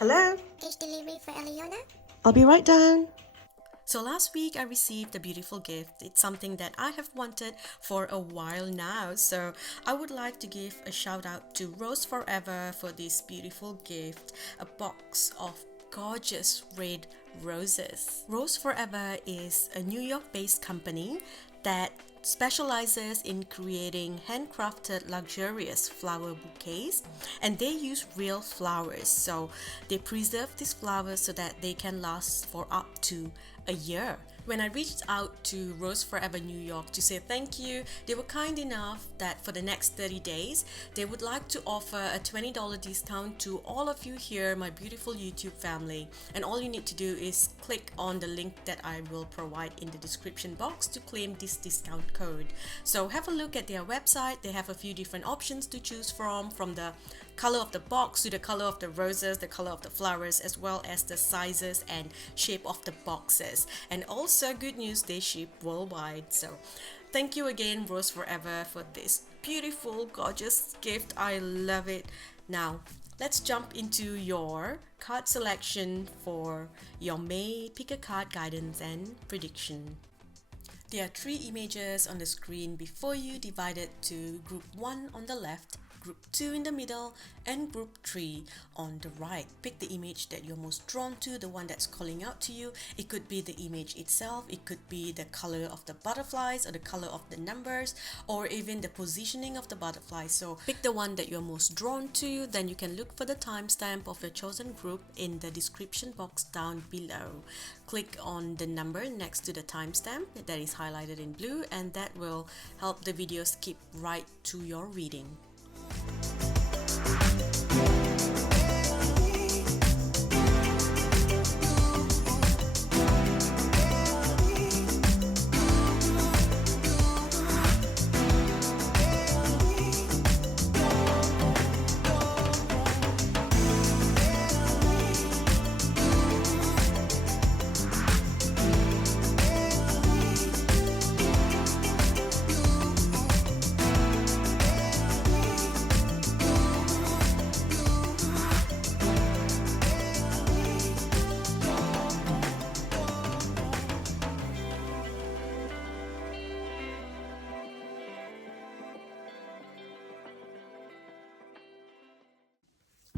Hello? Is delivery for Alyonna? I'll be right down. So last week I received a beautiful gift. It's something that I have wanted for a while now. So I would like to give a shout out to Rose Forever for this beautiful gift, a box of gorgeous red roses. Rose Forever is a New York based company that specializes in creating handcrafted luxurious flower bouquets, and they use real flowers, so they preserve these flowers so that they can last for up to a year. When I reached out to Rose Forever New York to say thank you, they were kind enough that for the next 30 days, they would like to offer a $20 discount to all of you here, my beautiful YouTube family. And all you need to do is click on the link that I will provide in the description box to claim this discount code. So have a look at their website. They have a few different options to choose from the color of the box to the color of the roses, the color of the flowers, as well as the sizes and shape of the boxes. And also, good news, they ship worldwide. So thank you again, Rose Forever, for this beautiful, gorgeous gift. I love it. Now, let's jump into your card selection for your May Pick a Card guidance and prediction. There are 3 images on the screen before you, divided to group 1 on the left, group 2 in the middle, and group 3 on the right. Pick the image that you're most drawn to, the one that's calling out to you. It could be the image itself, it could be the color of the butterflies or the color of the numbers, or even the positioning of the butterflies. So pick the one that you're most drawn to, then you can look for the timestamp of your chosen group in the description box down below. Click on the number next to the timestamp that is highlighted in blue, and that will help the video skip right to your reading.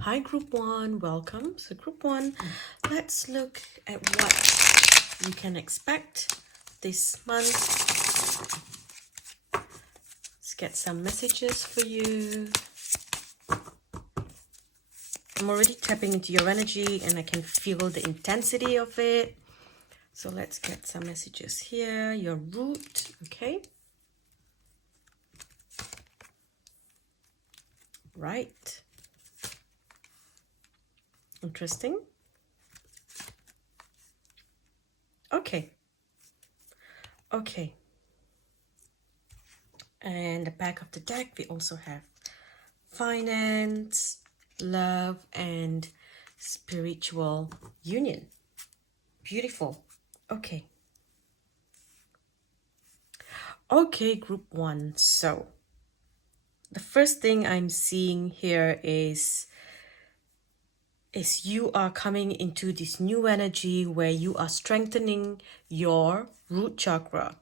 Hi Group 1, welcome. So Group 1, let's look at what you can expect this month. Let's get some messages for you. I'm already tapping into your energy and I can feel the intensity of it. So let's get some messages here. Your root, okay? Right. Interesting. Okay. And the back of the deck, we also have finance, love, and spiritual union. Beautiful. Okay, Group 1. So the first thing I'm seeing here is you are coming into this new energy where you are strengthening your root chakra.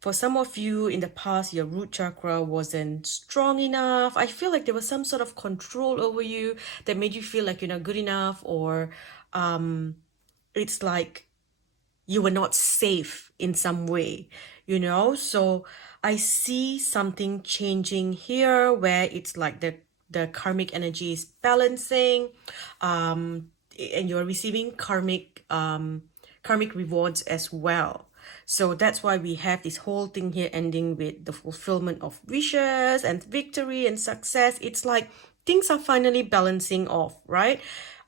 For some of you in the past, your root chakra wasn't strong enough. I feel like there was some sort of control over you that made you feel like you're not good enough, or it's like you were not safe in some way, So I see something changing here where it's like the karmic energy is balancing, and you're receiving karmic rewards as well. So that's why we have this whole thing here ending with the fulfillment of wishes and victory and success. It's like things are finally balancing off, right?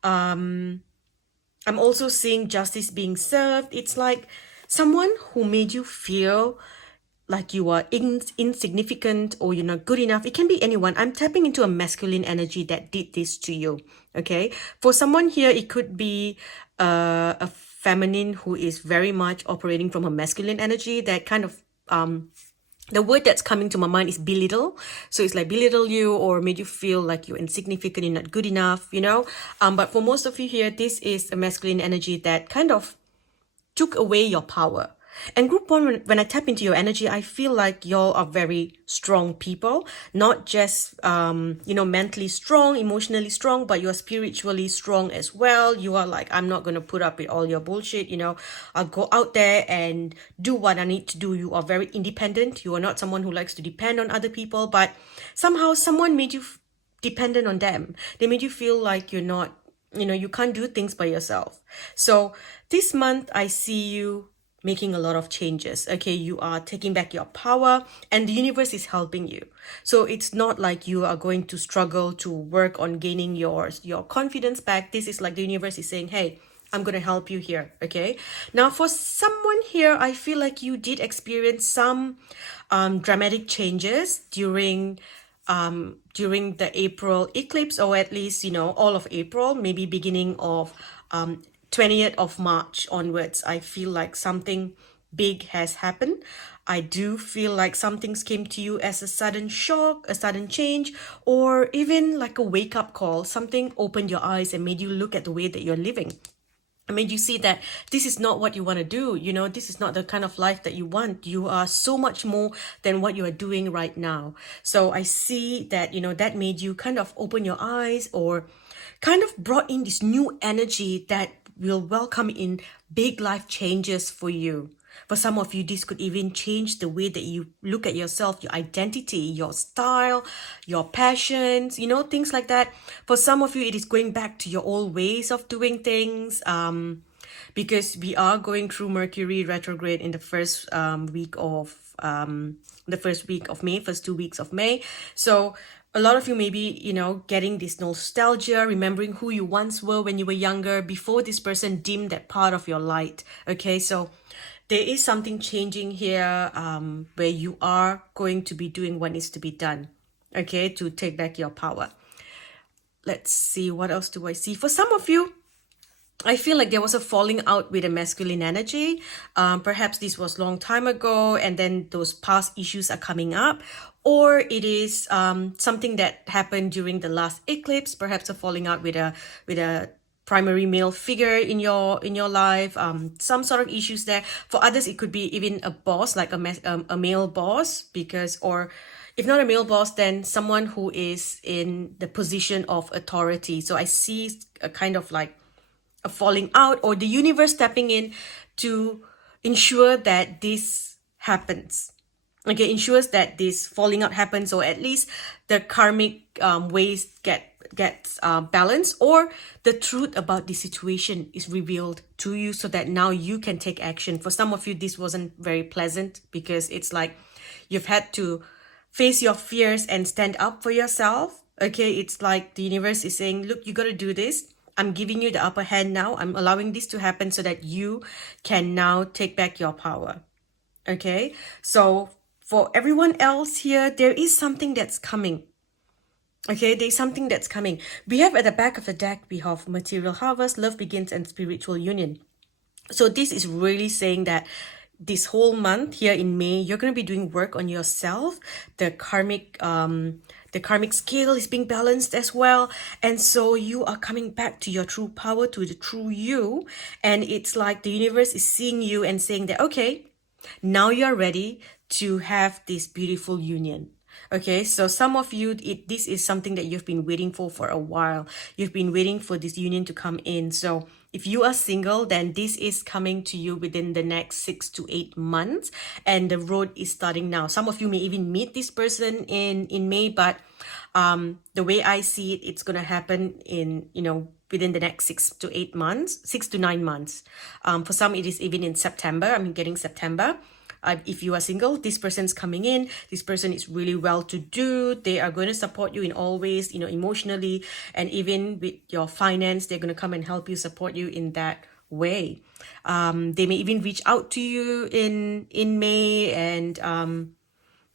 I'm also seeing justice being served. It's like someone who made you feel like you are insignificant or you're not good enough. It can be anyone. I'm tapping into a masculine energy that did this to you, okay? For someone here, it could be a feminine who is very much operating from a masculine energy that kind of The word that's coming to my mind is belittle. So it's like belittle you or made you feel like you're insignificant, you're not good enough, you know. But for most of you here, this is a masculine energy that kind of took away your power. And group one, when I tap into your energy, I feel like y'all are very strong people, not just, mentally strong, emotionally strong, but you're spiritually strong as well. You are like, I'm not going to put up with all your bullshit, I'll go out there and do what I need to do. You are very independent. You are not someone who likes to depend on other people, but somehow someone made you dependent on them. They made you feel like you're not, you can't do things by yourself. So this month, I see you making a lot of changes. Okay, you are taking back your power and the universe is helping you. So it's not like you are going to struggle to work on gaining your confidence back. This is like the universe is saying, hey, I'm going to help you here. Okay, now for someone here, I feel like you did experience some dramatic changes during the April eclipse, or at least, all of April, maybe beginning of 20th of March onwards. I feel like something big has happened. I do feel like some things came to you as a sudden shock, a sudden change, or even like a wake-up call. Something opened your eyes and made you look at the way that you're living. I made you see that this is not what you want to do. This is not the kind of life that you want. You are so much more than what you are doing right now. So I see that, that made you kind of open your eyes or kind of brought in this new energy that will welcome in big life changes for you. For some of you, this could even change the way that you look at yourself, your identity, your style, your passions, things like that. For some of you, it is going back to your old ways of doing things. Because we are going through Mercury retrograde in the first week of May, first 2 weeks of May. So a lot of you may be, getting this nostalgia, remembering who you once were when you were younger, before this person dimmed that part of your light. Okay, so there is something changing here where you are going to be doing what needs to be done, okay, to take back your power. Let's see, what else do I see? For some of you, I feel like there was a falling out with a masculine energy. Perhaps this was long time ago and then those past issues are coming up. Or it is something that happened during the last eclipse, perhaps a falling out with a primary male figure in your life, some sort of issues there. For others, it could be even a boss, like a male boss, or if not a male boss, then someone who is in the position of authority. So I see a kind of like a falling out or the universe stepping in to ensure that this happens. Okay, ensures that this falling out happens, or at least the karmic ways gets balanced, or the truth about the situation is revealed to you so that now you can take action. For some of you, this wasn't very pleasant because it's like you've had to face your fears and stand up for yourself. Okay, it's like the universe is saying, look, you got to do this. I'm giving you the upper hand now. I'm allowing this to happen so that you can now take back your power. Okay, so for everyone else here, there is something that's coming. Okay, there's something that's coming. We have at the back of the deck, we have material harvest, love begins, and spiritual union. So this is really saying that this whole month here in May, you're going to be doing work on yourself. The karmic scale is being balanced as well. And so you are coming back to your true power, to the true you. And it's like the universe is seeing you and saying that, okay, now you're ready to have this beautiful union. Okay, so some of you, this is something that you've been waiting for a while. You've been waiting for this union to come in. So if you are single, then this is coming to you within the next 6 to 8 months. And the road is starting now. Some of you may even meet this person in May, but the way I see it, it's going to happen in, within the next 6 to 8 months, 6 to 9 months. For some, it is even in September. I'm getting September. If you are single, this person's coming in. This person is really well-to-do. They are going to support you in all ways, emotionally, and even with your finance. They're going to come and help you, support you in that way. They may even reach out to you in May, and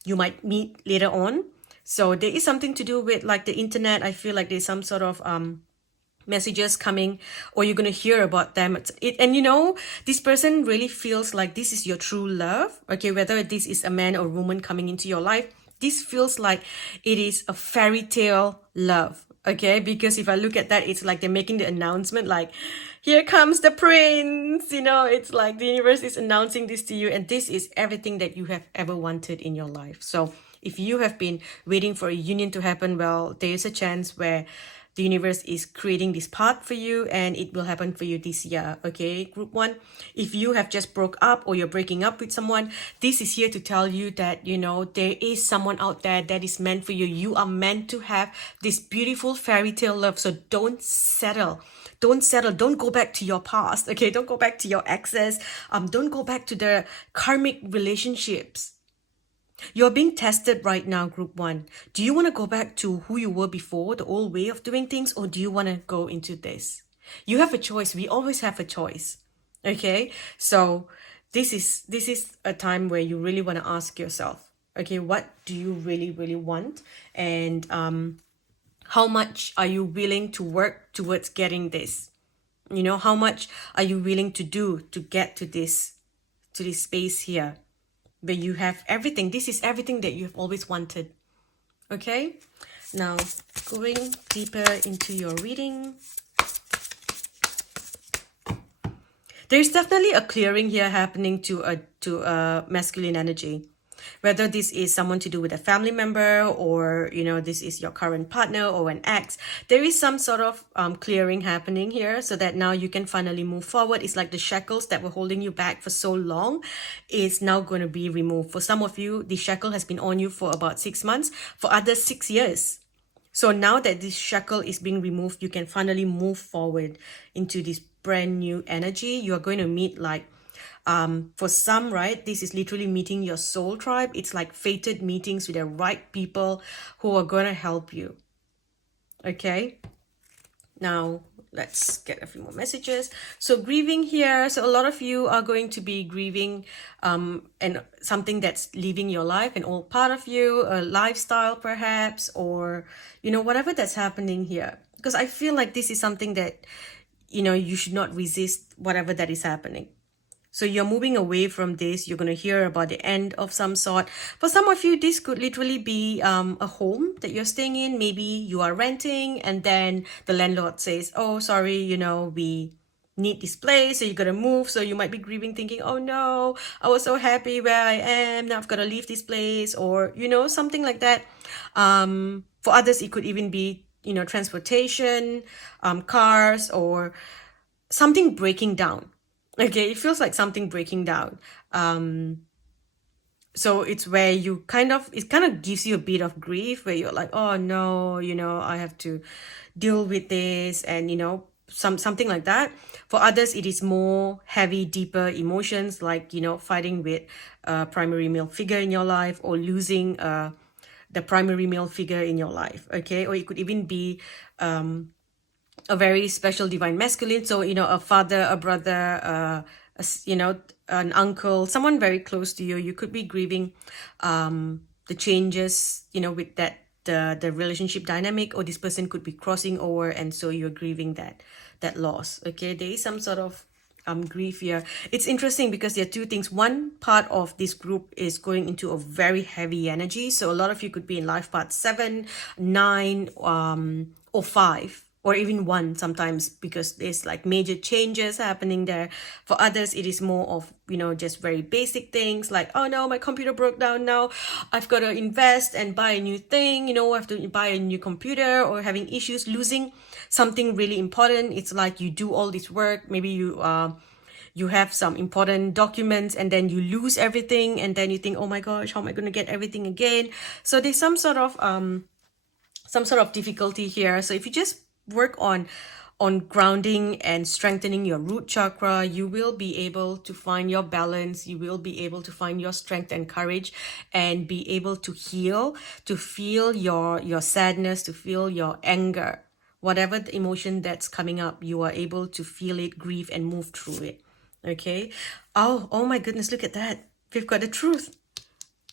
you might meet later on. So there is something to do with like the internet. I feel like there's some sort of messages coming, or you're going to hear about them. And you know, this person really feels like this is your true love. Okay, whether this is a man or woman coming into your life, this feels like it is a fairy tale love. Okay, because if I look at that, it's like they're making the announcement like, here comes the prince. You know, it's like the universe is announcing this to you, and this is everything that you have ever wanted in your life. So if you have been waiting for a union to happen, well, there is a chance where the universe is creating this path for you, and it will happen for you this year. Okay, group 1, if you have just broke up or you're breaking up with someone, this is here to tell you that, you know, there is someone out there that is meant for you. You are meant to have this beautiful fairy tale love. So don't settle. Don't go back to your past. Okay, don't go back to your exes. Don't go back to the karmic relationships. You're being tested right now, group 1. Do you want to go back to who you were before, the old way of doing things, or do you want to go into this? You have a choice. We always have a choice. Okay? So this is a time where you really want to ask yourself, okay, what do you really, really want? And how much are you willing to work towards getting this? You know, how much are you willing to do to get to this space here? Where you have everything. This is everything that you have always wanted. Okay? Now, going deeper into your reading. There's definitely a clearing here happening to a masculine energy. Whether this is someone to do with a family member, or, you know, this is your current partner or an ex, there is some sort of clearing happening here, so that now you can finally move forward. It's like the shackles that were holding you back for so long is now going to be removed. For some of you, the shackle has been on you for about 6 months. For others, 6 years. So now that this shackle is being removed, you can finally move forward into this brand new energy. You are going to meet, like, for some, right, this is literally meeting your soul tribe. It's like fated meetings with the right people who are going to help you. Okay, now let's get a few more messages. So grieving here, so a lot of you are going to be grieving and something that's leaving your life, an old part of you, a lifestyle perhaps, or, you know, whatever that's happening here. Because I feel like this is something that, you know, you should not resist whatever that is happening. So you're moving away from this. You're going to hear about the end of some sort. For some of you, this could literally be a home that you're staying in. Maybe you are renting, and then the landlord says, oh, sorry, you know, we need this place, so you got to move. So you might be grieving, thinking, oh no, I was so happy where I am. Now I've got to leave this place, or, you know, something like that. For others, it could even be, you know, transportation, cars, or something breaking down. Okay, it feels like something breaking down. So it's where you it kind of gives you a bit of grief, where you're like, oh no, you know, I have to deal with this, and, you know, something like that. For others, it is more heavy, deeper emotions, like, you know, fighting with a primary male figure in your life, or losing the primary male figure in your life. Okay, or it could even be a very special divine masculine. So, you know, a father, a brother, you know, an uncle, someone very close to you. You could be grieving the changes, you know, with that the relationship dynamic, or this person could be crossing over, and so you're grieving that loss. Okay, there is some sort of grief here. It's interesting because there are two things. One part of this group is going into a very heavy energy. So a lot of you could be in life path 7, 9, or 5. Or even 1 sometimes, because there's like major changes happening there. For others, it is more of, you know, just very basic things like, oh no, my computer broke down, now I've got to invest and buy a new thing, you know, I have to buy a new computer, or having issues losing something really important. It's like you do all this work, maybe you have some important documents, and then you lose everything, and then you think, oh my gosh, how am I going to get everything again? So there's some sort of difficulty here. So if you just work on grounding and strengthening your root chakra, you will be able to find your balance. You will be able to find your strength and courage, and be able to heal, to feel your sadness, to feel your anger, whatever the emotion that's coming up. You are able to feel it, grieve, and move through it. Okay. Oh my goodness, look at that. We've got the truth.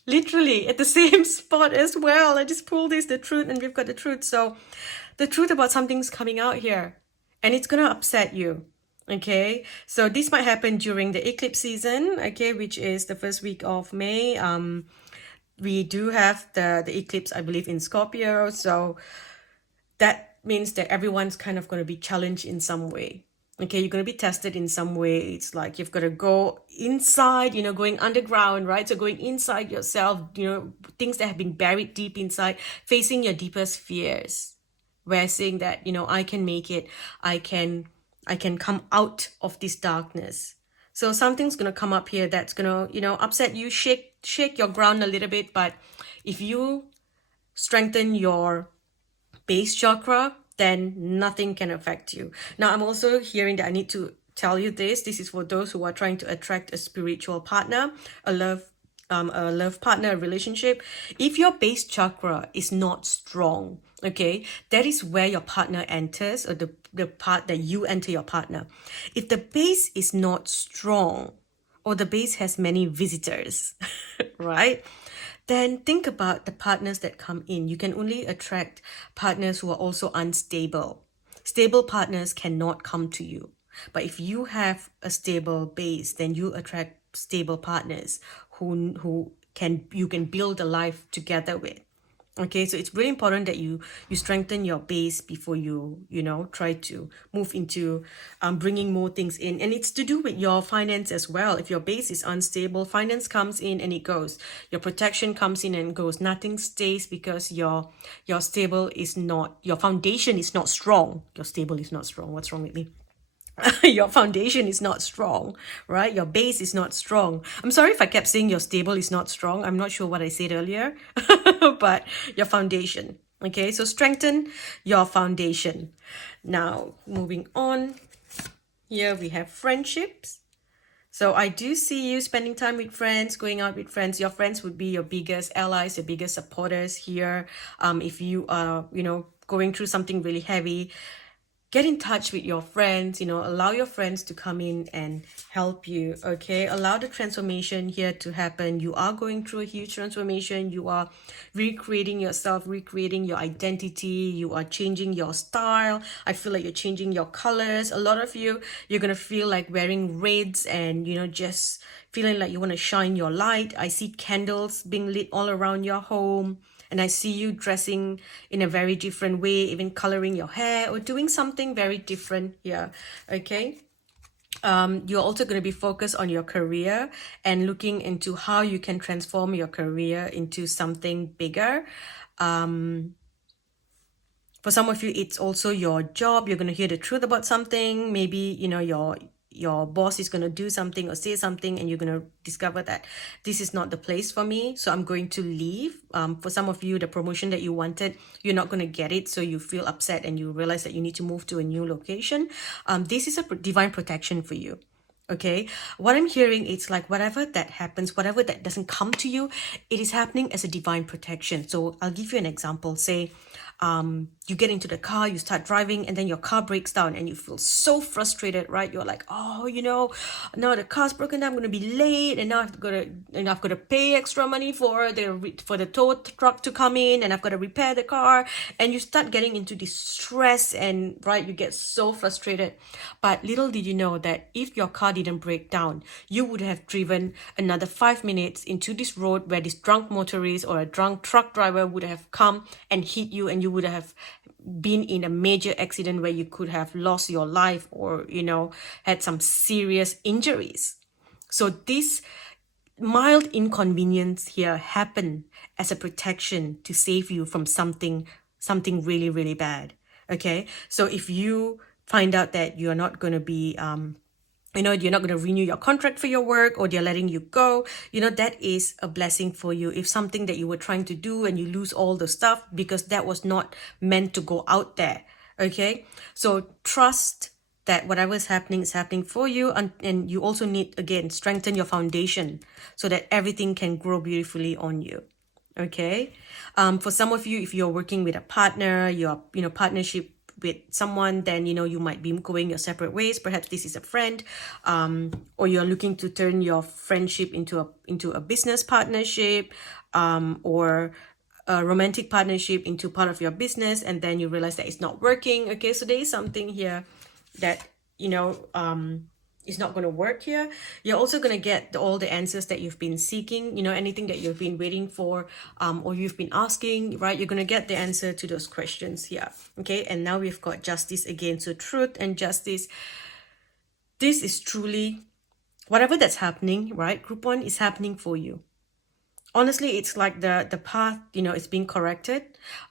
Literally at the same spot as well. I just pulled the truth, and we've got the truth. So the truth about something's coming out here. and it's going to upset you. Okay, so this might happen during the eclipse season, okay, which is the first week of May. We do have the eclipse, I believe, in Scorpio, so that means that everyone's kind of going to be challenged in some way. Okay, you're going to be tested in some way. It's like you've got to go inside, going underground, right? So going inside yourself, things that have been buried deep inside, facing your deepest fears. Where saying that, I can make it, I can come out of this darkness. So something's going to come up here that's going to, upset you, shake your ground a little bit. But if you strengthen your base chakra, then nothing can affect you. Now, I'm also hearing that I need to tell you this. This is for those who are trying to attract a spiritual partner, a love partner, a relationship. If your base chakra is not strong, okay, that is where your partner enters, or the part that you enter your partner. If the base is not strong, or the base has many visitors, right? Then think about the partners that come in. You can only attract partners who are also unstable. Stable partners cannot come to you. But if you have a stable base, then you attract stable partners who you can build a life together with. Okay, so it's really important that you strengthen your base before you try to move into bringing more things in. And it's to do with your finance as well. If your base is unstable, finance comes in and it goes. Your protection comes in and goes. Nothing stays because your foundation is not strong. Your stable is not strong. What's wrong with me? Your foundation is not strong, right? Your base is not strong. I'm sorry if I kept saying your stable is not strong. I'm not sure what I said earlier, but your foundation. Okay, so strengthen your foundation. Now, moving on. Here we have friendships. So I do see you spending time with friends, going out with friends. Your friends would be your biggest allies, your biggest supporters here. If you are, going through something really heavy, get in touch with your friends, allow your friends to come in and help you, okay? Allow the transformation here to happen. You are going through a huge transformation. You are recreating yourself, recreating your identity. You are changing your style. I feel like you're changing your colors. A lot of you're going to feel like wearing reds and, just feeling like you want to shine your light. I see candles being lit all around your home. And I see you dressing in a very different way, even coloring your hair or doing something very different here, okay? You're also going to be focused on your career and looking into how you can transform your career into something bigger. For some of you, it's also your job. You're going to hear the truth about something. Maybe, your boss is going to do something or say something, and you're going to discover that this is not the place for me, so I'm going to leave. For some of you, the promotion that you wanted, you're not going to get it, so you feel upset and you realize that you need to move to a new location. This is a divine protection for you. Okay, what I'm hearing, it's like whatever that happens, whatever that doesn't come to you, it is happening as a divine protection. So I'll give you an example. Say you get into the car, you start driving, and then your car breaks down and you feel so frustrated, right? You're like, oh, now the car's broken down, I'm going to be late, and now I've got to pay extra money for the tow truck to come in, and I've got to repair the car, and you start getting into this stress, and right, you get so frustrated. But little did you know that if your car didn't break down, you would have driven another 5 minutes into this road where this drunk motorist or a drunk truck driver would have come and hit you, and you would have been in a major accident where you could have lost your life or, had some serious injuries. So this mild inconvenience here happened as a protection to save you from something really, really bad. Okay. So if you find out that you're not going to be, you're not going to renew your contract for your work, or they're letting you go, that is a blessing for you. If something that you were trying to do and you lose all the stuff because that was not meant to go out there. Okay. So trust that whatever is happening for you. And you also need, again, strengthen your foundation so that everything can grow beautifully on you. Okay. For some of you, if you're working with a partner, your, partnership with someone, then you might be going your separate ways. Perhaps this is a friend, or you're looking to turn your friendship into a business partnership, or a romantic partnership into part of your business, and then you realize that it's not working. Okay, so there is something here that, is not going to work here. You're also going to get all the answers that you've been seeking, anything that you've been waiting for, or you've been asking, right? You're going to get the answer to those questions here. Okay. And now we've got justice again. So truth and justice. This is truly whatever that's happening, right? Group one is happening for you. Honestly, it's like the path, is being corrected.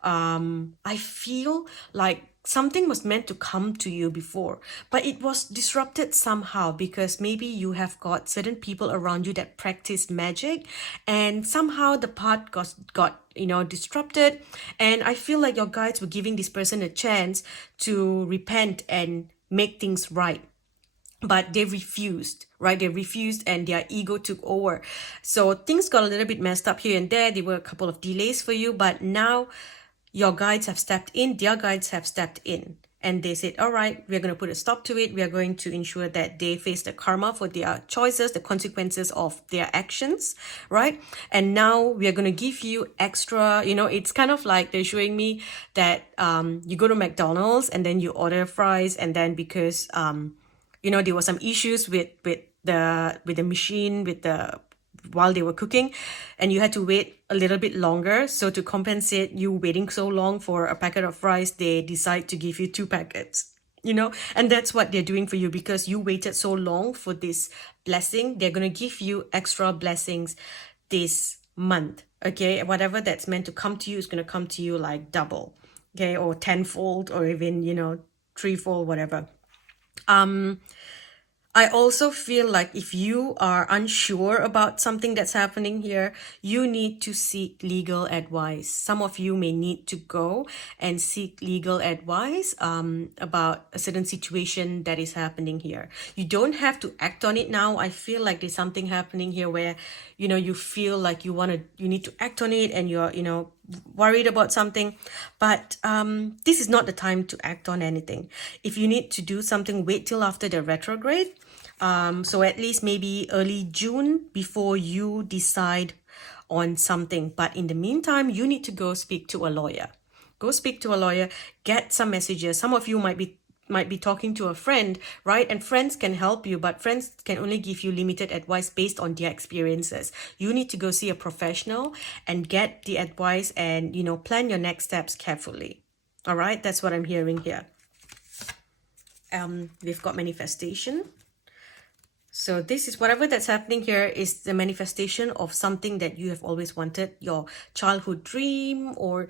I feel like something was meant to come to you before, but it was disrupted somehow because maybe you have got certain people around you that practice magic, and somehow the path got disrupted. And I feel like your guides were giving this person a chance to repent and make things right, but they refused, right? They refused and their ego took over. So things got a little bit messed up here and there. There were a couple of delays for you, but now your guides have stepped in, their guides have stepped in. And they said, all right, we're going to put a stop to it. We are going to ensure that they face the karma for their choices, the consequences of their actions, right? And now we are going to give you extra, it's kind of like they're showing me that you go to McDonald's and then you order fries, and then because there were some issues with the machine, while they were cooking, and you had to wait a little bit longer. So to compensate you waiting so long for a packet of fries, they decide to give you 2 packets, and that's what they're doing for you because you waited so long for this blessing. They're going to give you extra blessings this month. Okay, whatever that's meant to come to you is going to come to you like double, okay, or tenfold, or even threefold, whatever. I also feel like if you are unsure about something that's happening here, you need to seek legal advice. Some of you may need to go and seek legal advice about a certain situation that is happening here. You don't have to act on it now. I feel like there's something happening here where, you feel like you need to act on it, and you're, worried about something, but this is not the time to act on anything. If you need to do something, wait till after the retrograde. So at least maybe early June before you decide on something. But in the meantime, you need to go speak to a lawyer. Go speak to a lawyer, get some messages. Some of you might be talking to a friend, right? And friends can help you, but friends can only give you limited advice based on their experiences. You need to go see a professional and get the advice and, plan your next steps carefully. All right, that's what I'm hearing here. We've got manifestation. So this is whatever that's happening here is the manifestation of something that you have always wanted, your childhood dream, or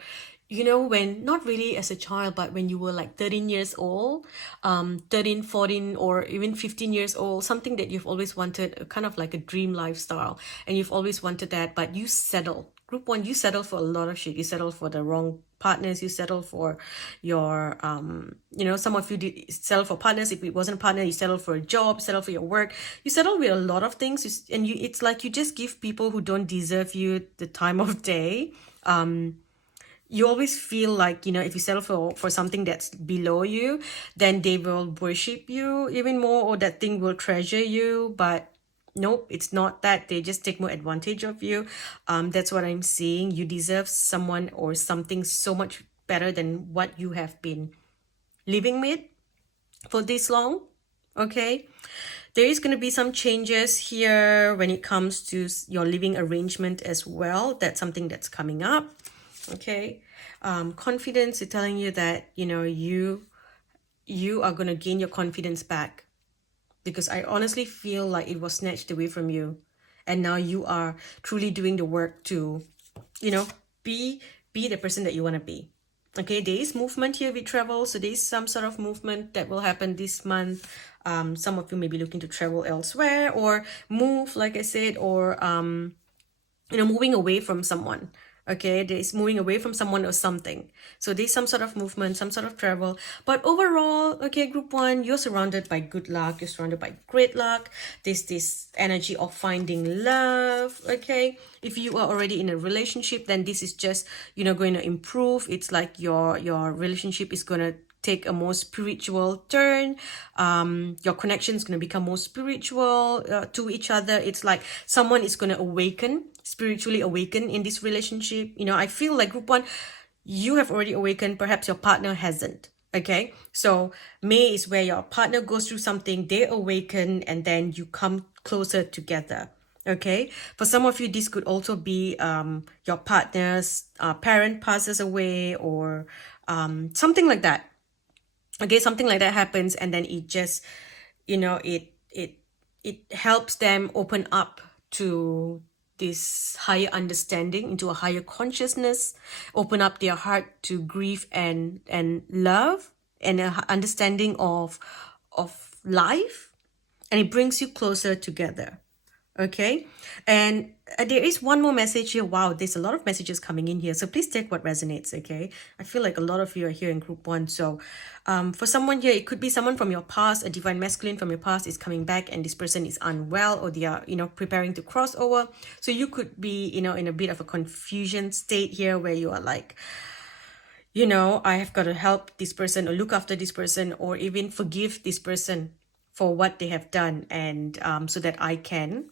when not really as a child, but when you were like 13 years old, 13, 14, or even 15 years old, something that you've always wanted, kind of like a dream lifestyle, and you've always wanted that, but you settle. Group one, you settle for a lot of shit. You settle for the wrong partners. You settle for your, some of you did settle for partners. If it wasn't a partner, you settle for a job, settle for your work. You settle with a lot of things. It's like you just give people who don't deserve you the time of day. You always feel like, if you settle for something that's below you, then they will worship you even more, or that thing will treasure you. But nope, it's not that. They just take more advantage of you. That's what I'm seeing. You deserve someone or something so much better than what you have been living with for this long. Okay. There is going to be some changes here when it comes to your living arrangement as well. That's something that's coming up. Okay. Confidence is telling you that, you are going to gain your confidence back, because I honestly feel like it was snatched away from you. And now you are truly doing the work to, be the person that you want to be. Okay, there is movement here with travel. So there is some sort of movement that will happen this month. Some of you may be looking to travel elsewhere or move, like I said, or, moving away from someone. Okay, there's moving away from someone or something. So there's some sort of movement, some sort of travel. But overall, okay, group one, you're surrounded by good luck. You're surrounded by great luck. There's this energy of finding love. Okay, if you are already in a relationship, then this is just, going to improve. It's like your relationship is going to take a more spiritual turn. Your connection is going to become more spiritual to each other. It's like someone is going to spiritually awaken in this relationship. I feel like group one, you have already awakened. Perhaps your partner hasn't. Okay, so May is where your partner goes through something, they awaken, and then you come closer together. Okay, for some of you, this could also be your partner's parent passes away, or something like that. Okay, something like that happens, and then it just, it helps them open up to this higher understanding, into a higher consciousness, open up their heart to grief and love, and a understanding of life, and it brings you closer together. Okay, and there is one more message here. Wow, there's a lot of messages coming in here, so please take what resonates. Okay, I feel like a lot of you are here in group one. So for someone here, it could be someone from your past, a divine masculine from your past is coming back, and this person is unwell, or they are, preparing to cross over. So you could be, in a bit of a confusion state here, where you are like, I have got to help this person, or look after this person, or even forgive this person for what they have done, and so that I can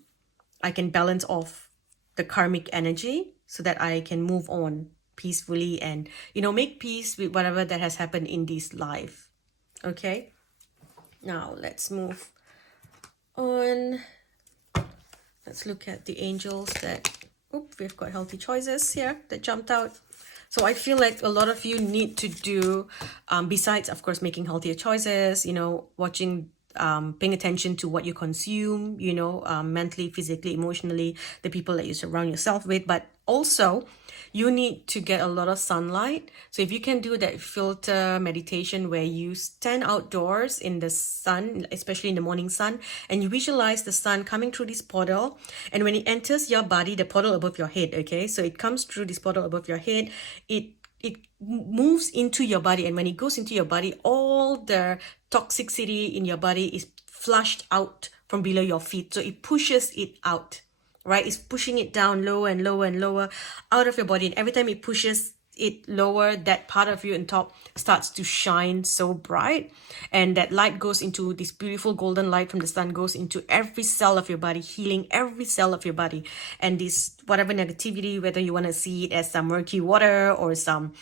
balance off the karmic energy, so that I can move on peacefully, and make peace with whatever that has happened in this life. Okay, now let's move on. Let's look at the angels that, we've got healthy choices here that jumped out. So I feel like a lot of you need to do, besides, of course, making healthier choices, watching, paying attention to what you consume, mentally, physically, emotionally, the people that you surround yourself with, but also you need to get a lot of sunlight. So if you can do that filter meditation where you stand outdoors in the sun, especially in the morning sun, and you visualize the sun coming through this portal, and when it enters your body, the portal above your head, okay, so it comes through this portal above your head, it moves into your body, and when it goes into your body, all the toxicity in your body is flushed out from below your feet. So it pushes it out, right? It's pushing it down lower and lower and lower out of your body. And every time it pushes it lower, that part of you on top starts to shine so bright, and that light goes into this beautiful golden light from the sun, goes into every cell of your body, healing every cell of your body. And this whatever negativity, whether you want to see it as some murky water, or some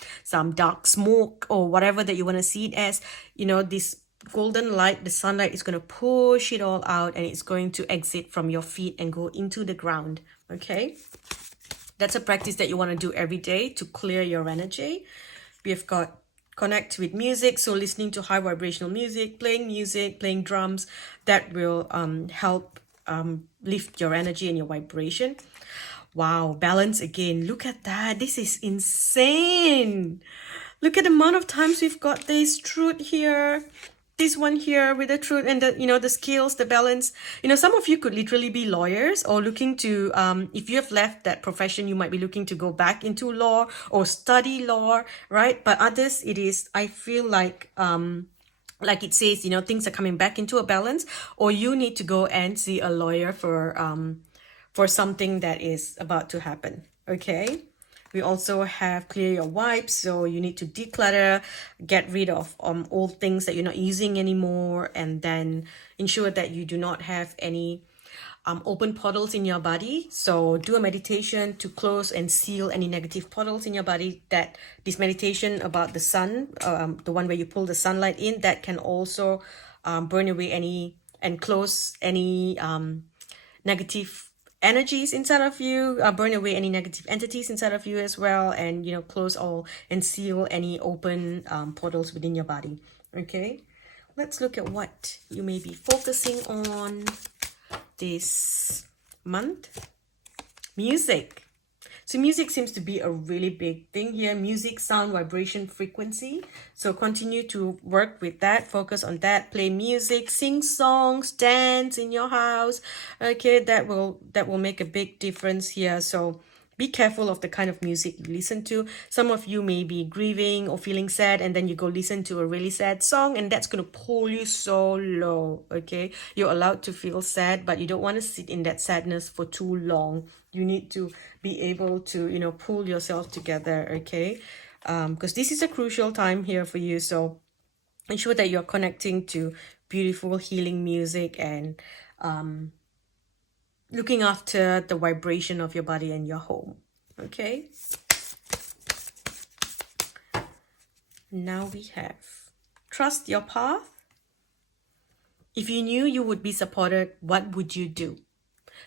dark smoke, or whatever that you want to see it as, this golden light, the sunlight, is going to push it all out, and it's going to exit from your feet and go into the ground. Okay, that's a practice that you want to do every day to clear your energy. We've got connect with music, so listening to high vibrational music, playing drums, that will help lift your energy and your vibration. Wow, balance again. Look at that. This is insane. Look at the amount of times we've got this truth here. This one here with the truth and the skills, the balance. Some of you could literally be lawyers, or looking to, if you have left that profession, you might be looking to go back into law or study law, right? But others, it is, I feel like it says, things are coming back into a balance, or you need to go and see a lawyer for something that is about to happen. Okay. We also have clear your wipes, so you need to declutter, get rid of old things that you're not using anymore, and then ensure that you do not have any open portals in your body. So do a meditation to close and seal any negative portals in your body. That this meditation about the sun, the one where you pull the sunlight in, that can also burn away any and close any negative energies inside of you, burn away any negative entities inside of you as well, and close all and seal any open portals within your body. Okay, let's look at what you may be focusing on this month. Music. So music seems to be a really big thing here. Music, sound, vibration, frequency. So continue to work with that. Focus on that. Play music, sing songs, dance in your house. Okay, that will make a big difference here. So be careful of the kind of music you listen to. Some of you may be grieving or feeling sad, and then you go listen to a really sad song, and that's going to pull you so low. Okay, you're allowed to feel sad, but you don't want to sit in that sadness for too long. You need to be able to pull yourself together. Okay, because this is a crucial time here for you. So ensure that you're connecting to beautiful healing music, and looking after the vibration of your body and your home. Okay, now we have Trust your path. If you knew you would be supported, what would you do?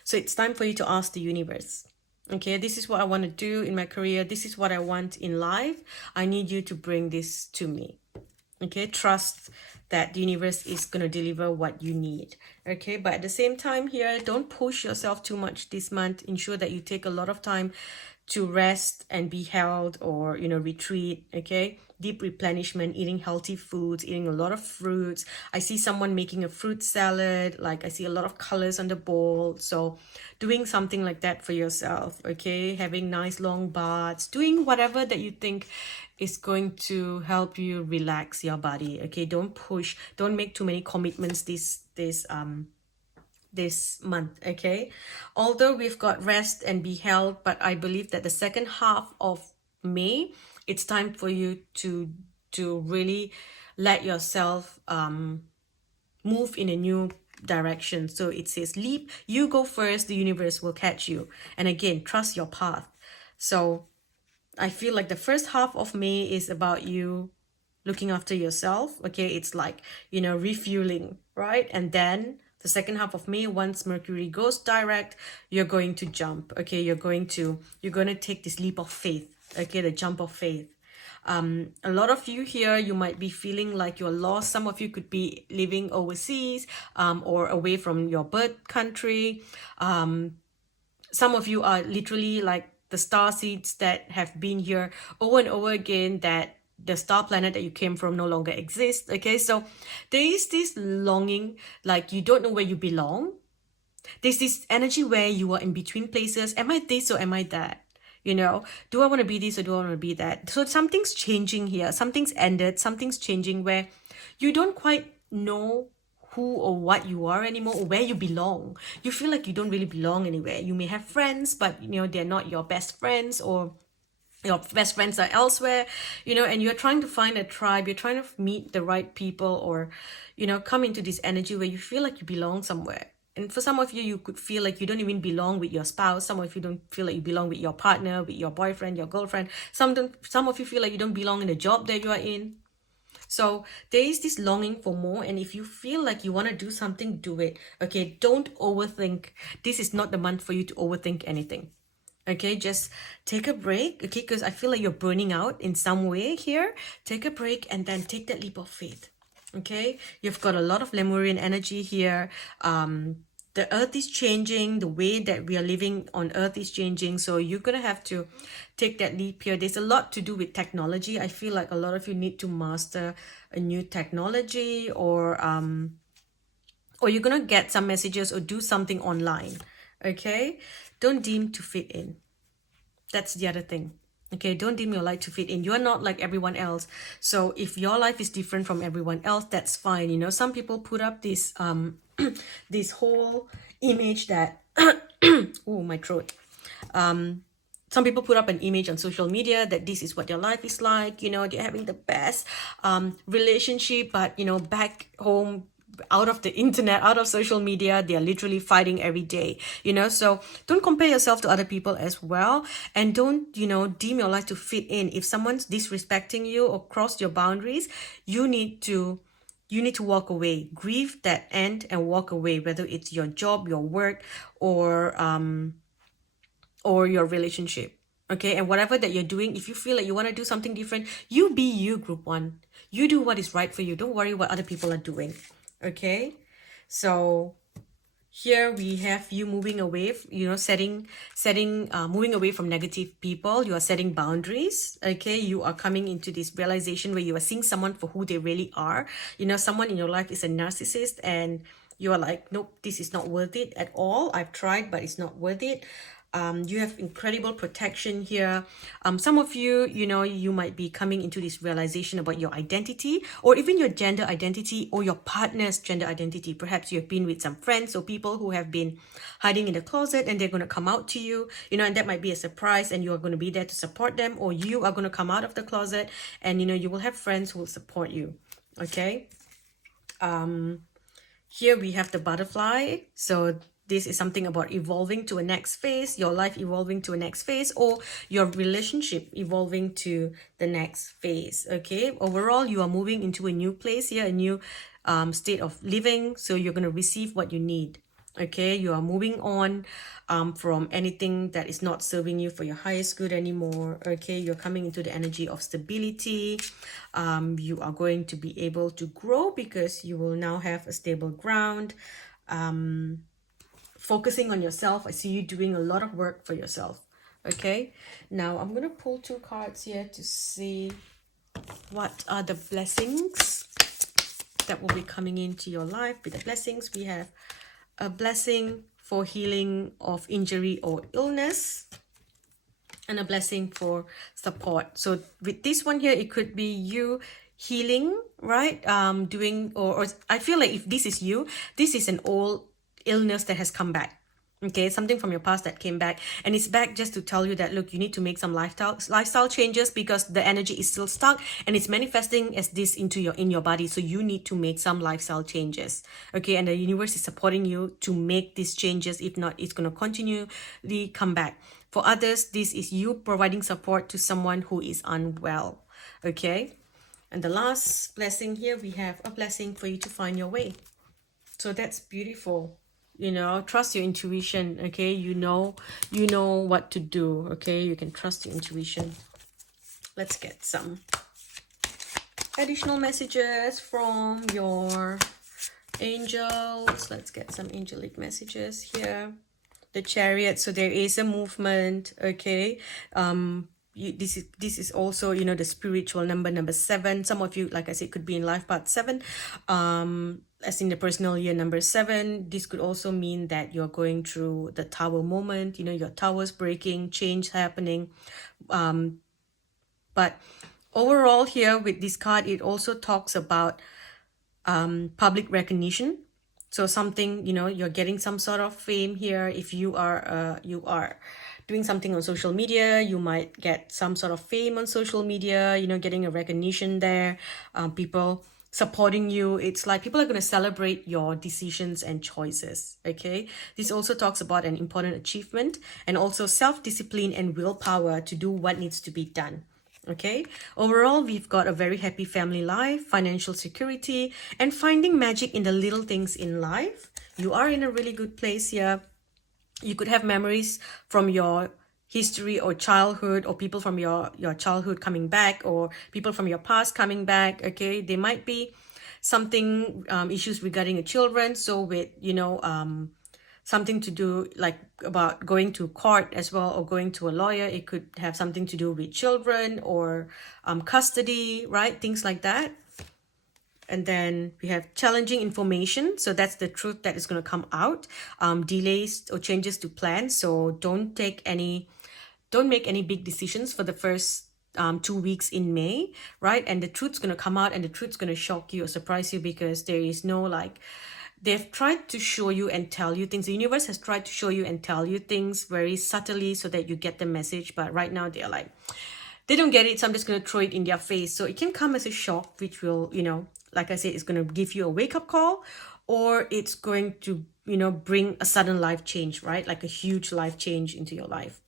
So it's time for you to ask the universe. Okay, this is what I want to do in my career. This is what I want in life. I need you to bring this to me. Okay, trust that the universe is going to deliver what you need. Okay, but at the same time here, don't push yourself too much this month. Ensure that you take a lot of time to rest and be held, or retreat. Okay, deep replenishment, eating healthy foods, eating a lot of fruits. I see someone making a fruit salad, like I see a lot of colors on the bowl. So doing something like that for yourself. Okay, having nice long baths, doing whatever that you think is going to help you relax your body. Okay, don't push, don't make too many commitments this month. Okay, although we've got rest and be held, but I believe that the second half of May, it's time for you to really let yourself move in a new direction. So it says leap, you go first, the universe will catch you. And again, trust your path. So I feel like the first half of May is about you looking after yourself. Okay, it's like, refueling, right? And then the second half of May, once Mercury goes direct, you're going to jump. Okay, you're going to take this leap of faith. Okay, the jump of faith. A lot of you here, you might be feeling like you're lost. Some of you could be living overseas, or away from your birth country. Some of you are literally like the star seeds that have been here over and over again, that the star planet that you came from no longer exists. Okay, so there is this longing, like you don't know where you belong. There's this energy where you are in between places. Am I this or am I that? Do I want to be this or do I want to be that? So something's changing here. Something's ended. Something's changing where you don't quite know who or what you are anymore, or where you belong. You feel like you don't really belong anywhere. You may have friends, but they're not your best friends, or your best friends are elsewhere, and you're trying to find a tribe. You're trying to meet the right people, or come into this energy where you feel like you belong somewhere. And for some of you, you could feel like you don't even belong with your spouse. Some of you don't feel like you belong with your partner, with your boyfriend, your girlfriend. Some of you feel like you don't belong in the job that you are in. So there is this longing for more, and if you feel like you want to do something, do it. Okay, don't overthink. This is not the month for you to overthink anything. Okay, just take a break. Okay, because I feel like you're burning out in some way here. Take a break and then take that leap of faith. Okay, you've got a lot of Lemurian energy here. The earth is changing. The way that we are living on earth is changing. So you're going to have to take that leap here. There's a lot to do with technology. I feel like a lot of you need to master a new technology, or you're going to get some messages or do something online. Okay, don't deem to fit in. That's the other thing. Okay, don't deem your life to fit in. You're not like everyone else. So if your life is different from everyone else, that's fine. Some people put up this this whole image that oh, my throat. Some people put up an image on social media that this is what their life is like. They're having the best relationship, but back home, out of the internet, out of social media, they are literally fighting every day. So don't compare yourself to other people as well, and don't deem your life to fit in. If someone's disrespecting you or crossed your boundaries, you need to walk away. Grieve that end and walk away, whether it's your job, your work, or your relationship. Okay, and whatever that you're doing, if you feel like you want to do something different, you be you, group one. You do what is right for you. Don't worry what other people are doing. Okay, so here we have you moving away, moving away from negative people. You are setting boundaries. Okay, you are coming into this realization where you are seeing someone for who they really are. Someone in your life is a narcissist, and you are like, nope, this is not worth it at all. I've tried, but it's not worth it. You have incredible protection here. Some of you, you might be coming into this realization about your identity, or even your gender identity, or your partner's gender identity. Perhaps you have been with some friends or people who have been hiding in the closet, and they're going to come out to you, and that might be a surprise, and you are going to be there to support them, or you are going to come out of the closet, and you will have friends who will support you. Okay. Here we have the butterfly. So this is something about evolving to a next phase, your life evolving to a next phase, or your relationship evolving to the next phase. Okay, overall, you are moving into a new place here, a new state of living. So you're going to receive what you need. Okay, you are moving on from anything that is not serving you for your highest good anymore. Okay, you're coming into the energy of stability. You are going to be able to grow because you will now have a stable ground. Focusing on yourself. I see you doing a lot of work for yourself. Okay, now I'm going to pull 2 cards here to see what are the blessings that will be coming into your life. With the blessings, we have a blessing for healing of injury or illness, and a blessing for support. So with this one here, it could be you healing, right? Doing, or I feel like if this is you, this is an old illness that has come back. Okay, something from your past that came back, and it's back just to tell you that, look, you need to make some lifestyle changes because the energy is still stuck and it's manifesting as this into in your body. So you need to make some lifestyle changes. Okay, and the universe is supporting you to make these changes. If not, it's going to continually come back. For others, this is you providing support to someone who is unwell. Okay, and the last blessing here, we have a blessing for you to find your way. So that's beautiful. You know, trust your intuition. Okay, you know what to do. Okay, you can trust your intuition. Let's get some additional messages from your angels. Let's get some angelic messages here. The Chariot. So there is a movement. Okay, this is also, you know, the spiritual number 7. Some of you, like I said, could be in life path 7, as in the personal year number 7. This could also mean that you're going through the tower moment, you know, your towers breaking, change happening. But overall here with this card, it also talks about public recognition. So something, you know, you're getting some sort of fame here. If you are doing something on social media, you might get some sort of fame on social media, you know, getting a recognition there, people supporting you. It's like people are going to celebrate your decisions and choices. Okay, this also talks about an important achievement and also self-discipline and willpower to do what needs to be done. Okay, overall, we've got a very happy family life, financial security, and finding magic in the little things in life. You are in a really good place here. You could have memories from your history or childhood, or people from your childhood coming back, or people from your past coming back. Okay, there might be something, issues regarding your children. So with, you know, something to do like about going to court as well, or going to a lawyer. It could have something to do with children or custody, right? Things like that. And then we have challenging information. So that's the truth that is going to come out. Delays or changes to plans. So don't make any big decisions for the first 2 weeks in May, right? And the truth's going to come out, and the truth's going to shock you or surprise you, because there is no like, they've tried to show you and tell you things. The universe has tried to show you and tell you things very subtly so that you get the message. But right now they're like, they don't get it. So I'm just going to throw it in their face. So it can come as a shock, which will, you know, like I said, it's going to give you a wake-up call, or it's going to, you know, bring a sudden life change, right? Like a huge life change into your life.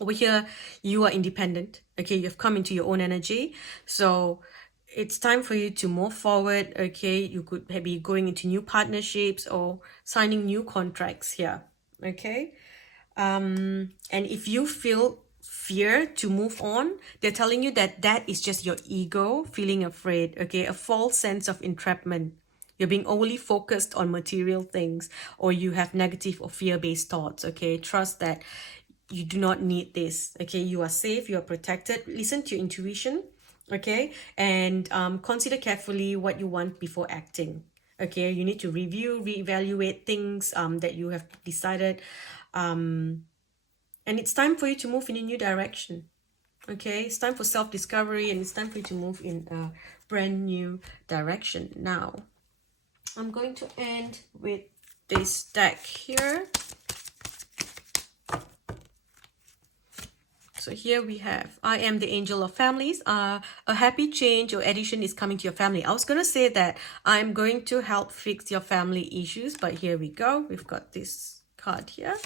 Over here, you are independent. Okay, you've come into your own energy. So it's time for you to move forward. Okay, you could be going into new partnerships or signing new contracts here. Okay, and if you feel fear to move on, they're telling you that that is just your ego feeling afraid. Okay, a false sense of entrapment. You're being overly focused on material things, or you have negative or fear-based thoughts. Okay, trust that you do not need this. Okay, you are safe, you are protected. Listen to your intuition. Okay, and consider carefully what you want before acting. Okay, you need to review, reevaluate things that you have decided, and it's time for you to move in a new direction. Okay, it's time for self-discovery, and it's time for you to move in a brand new direction. Now I'm going to end with this deck here. So here we have, I am the angel of families. A happy change or addition is coming to your family. I was going to say that I'm going to help fix your family issues, but here we go. We've got this card here.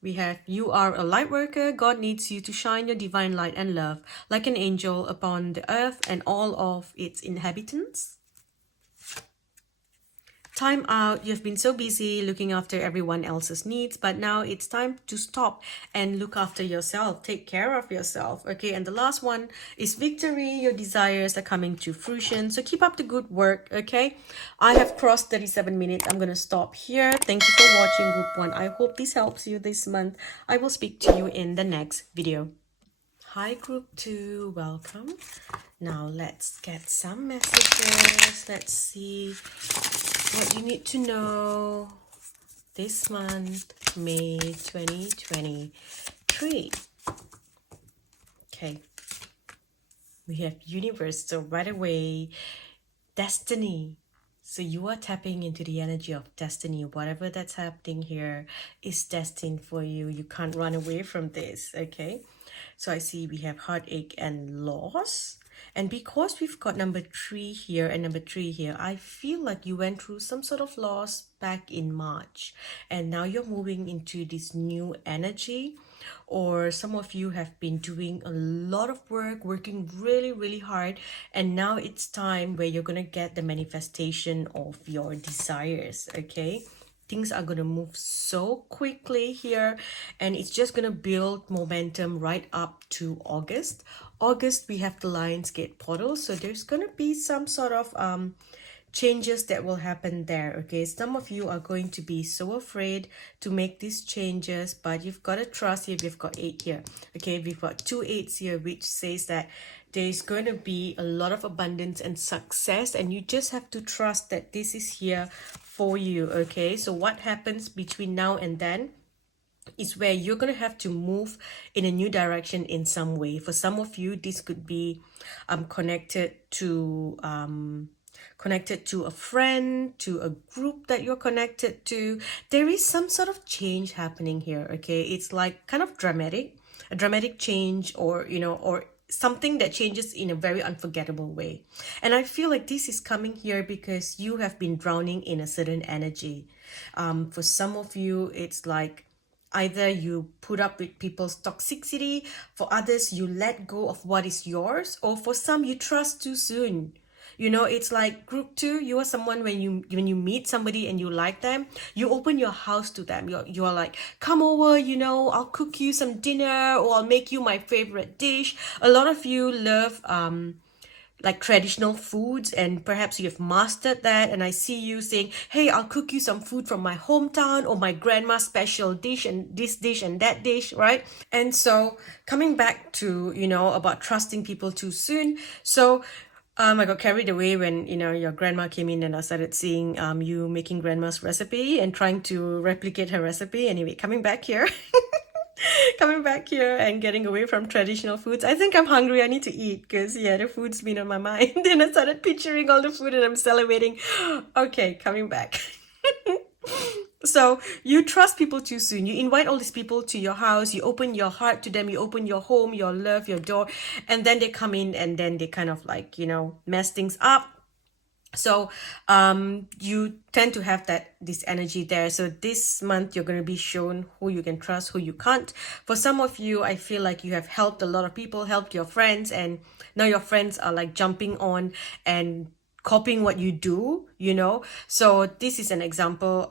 We have, you are a light worker. God needs you to shine your divine light and love like an angel upon the earth and all of its inhabitants. Time out. You've been so busy looking after everyone else's needs, but now it's time to stop and look after yourself. Take care of yourself. Okay, and the last one is victory. Your desires are coming to fruition. So keep up the good work. Okay, I have crossed 37 minutes. I'm going to stop here. Thank you for watching Group 1. I hope this helps you this month. I will speak to you in the next video. Hi Group 2, welcome. Now let's get some messages. Let's see what you need to know this month, May 2023. Okay, we have universe, so right away, destiny. So you are tapping into the energy of destiny. Whatever that's happening here is destined for you. You can't run away from this, okay? So I see we have heartache and loss. And because we've got number 3 here and number 3 here, I feel like you went through some sort of loss back in March. And now you're moving into this new energy. Or some of you have been doing a lot of work, working really, really hard. And now it's time where you're going to get the manifestation of your desires, okay? Things are going to move so quickly here, and it's just going to build momentum right up to August. August, we have the Lionsgate portal, so there's going to be some sort of changes that will happen there. Okay, some of you are going to be so afraid to make these changes, but you've got to trust. Here we've got 8 here. Okay, we've got 2 8s here, which says that there's going to be a lot of abundance and success, and you just have to trust that this is here for you. Okay, so what happens between now and then is where you're going to have to move in a new direction in some way. For some of you, this could be connected to a friend, to a group that you're connected to. There is some sort of change happening here. Okay, it's like kind of dramatic, a dramatic change, or or something that changes in a very unforgettable way. And I feel like this is coming here because you have been drowning in a certain energy. For some of you, it's like either you put up with people's toxicity, for others you let go of what is yours, or for some you trust too soon. It's like Group 2, you are someone, when you meet somebody and you like them, you open your house to them. You're like, come over, I'll cook you some dinner, or I'll make you my favorite dish. A lot of you love like traditional foods, and perhaps you've mastered that, and I see you saying, hey, I'll cook you some food from my hometown, or my grandma's special dish, and this dish and that dish, right? And so coming back to about trusting people too soon. So I got carried away when your grandma came in, and I started seeing you making grandma's recipe and trying to replicate her recipe. Anyway, coming back here and getting away from traditional foods. I think I'm hungry. I need to eat because the food's been on my mind. Then I started picturing all the food and I'm salivating. Okay, coming back. So you trust people too soon. You invite all these people to your house. You open your heart to them. You open your home, your love, your door. And then they come in and then they kind of like, mess things up. So you tend to have this energy there. So this month you're going to be shown who you can trust, who you can't. For some of you, I feel like you have helped a lot of people, helped your friends, and now your friends are like jumping on and copying what you do, So this is an example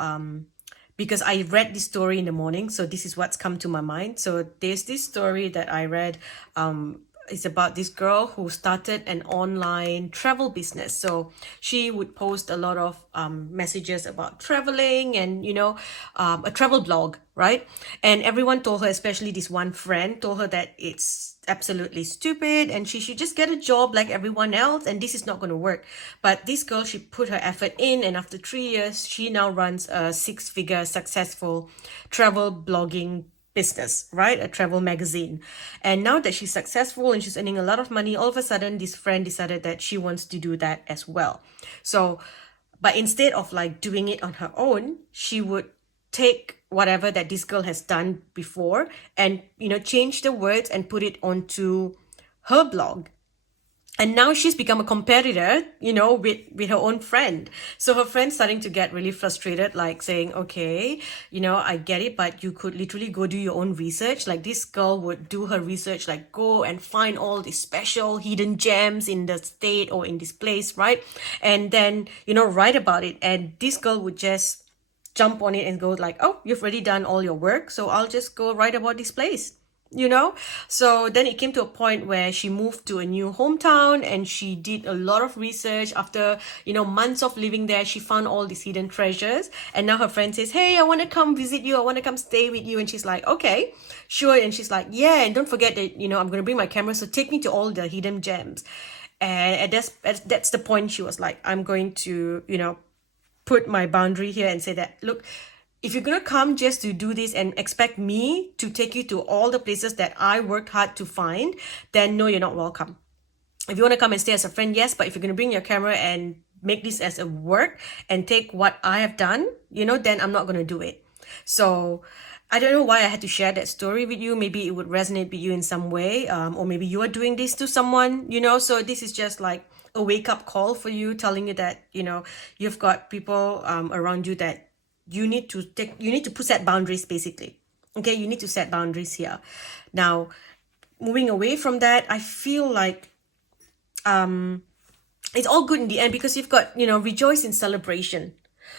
because I read this story in the morning, so this is what's come to my mind. So there's this story that I read. It's about this girl who started an online travel business. So she would post a lot of messages about traveling and, a travel blog, right? And everyone told her, especially this one friend, told her that it's absolutely stupid and she should just get a job like everyone else, and this is not going to work. But this girl, she put her effort in, and after 3 years, she now runs a 6-figure successful travel blogging business, right? A travel magazine. And now that she's successful and she's earning a lot of money, all of a sudden this friend decided that she wants to do that as well. So, but instead of like doing it on her own, she would take whatever that this girl has done before and, change the words and put it onto her blog. And now she's become a competitor, with her own friend. So her friend's starting to get really frustrated, like saying, okay, I get it, but you could literally go do your own research. Like this girl would do her research, like go and find all these special hidden gems in the state or in this place, right? And then, write about it. And this girl would just jump on it and go like, oh, you've already done all your work, so I'll just go write about this place. So then it came to a point where she moved to a new hometown and she did a lot of research. After months of living there, she found all these hidden treasures, and now her friend says, hey, I want to come visit you, I want to come stay with you. And she's like, okay, sure. And she's like, yeah, and don't forget that I'm going to bring my camera, so take me to all the hidden gems. And that's the point. She was like, I'm going to put my boundary here and say that, look, if you're going to come just to do this and expect me to take you to all the places that I worked hard to find, then no, you're not welcome. If you want to come and stay as a friend, yes, but if you're going to bring your camera and make this as a work and take what I have done, then I'm not going to do it. So I don't know why I had to share that story with you. Maybe it would resonate with you in some way, or maybe you are doing this to someone, so this is just like a wake-up call for you, telling you that, you've got people around you that you need to set boundaries, basically. Okay, you need to set boundaries here. Now, moving away from that, I feel like it's all good in the end, because you've got, rejoice in celebration.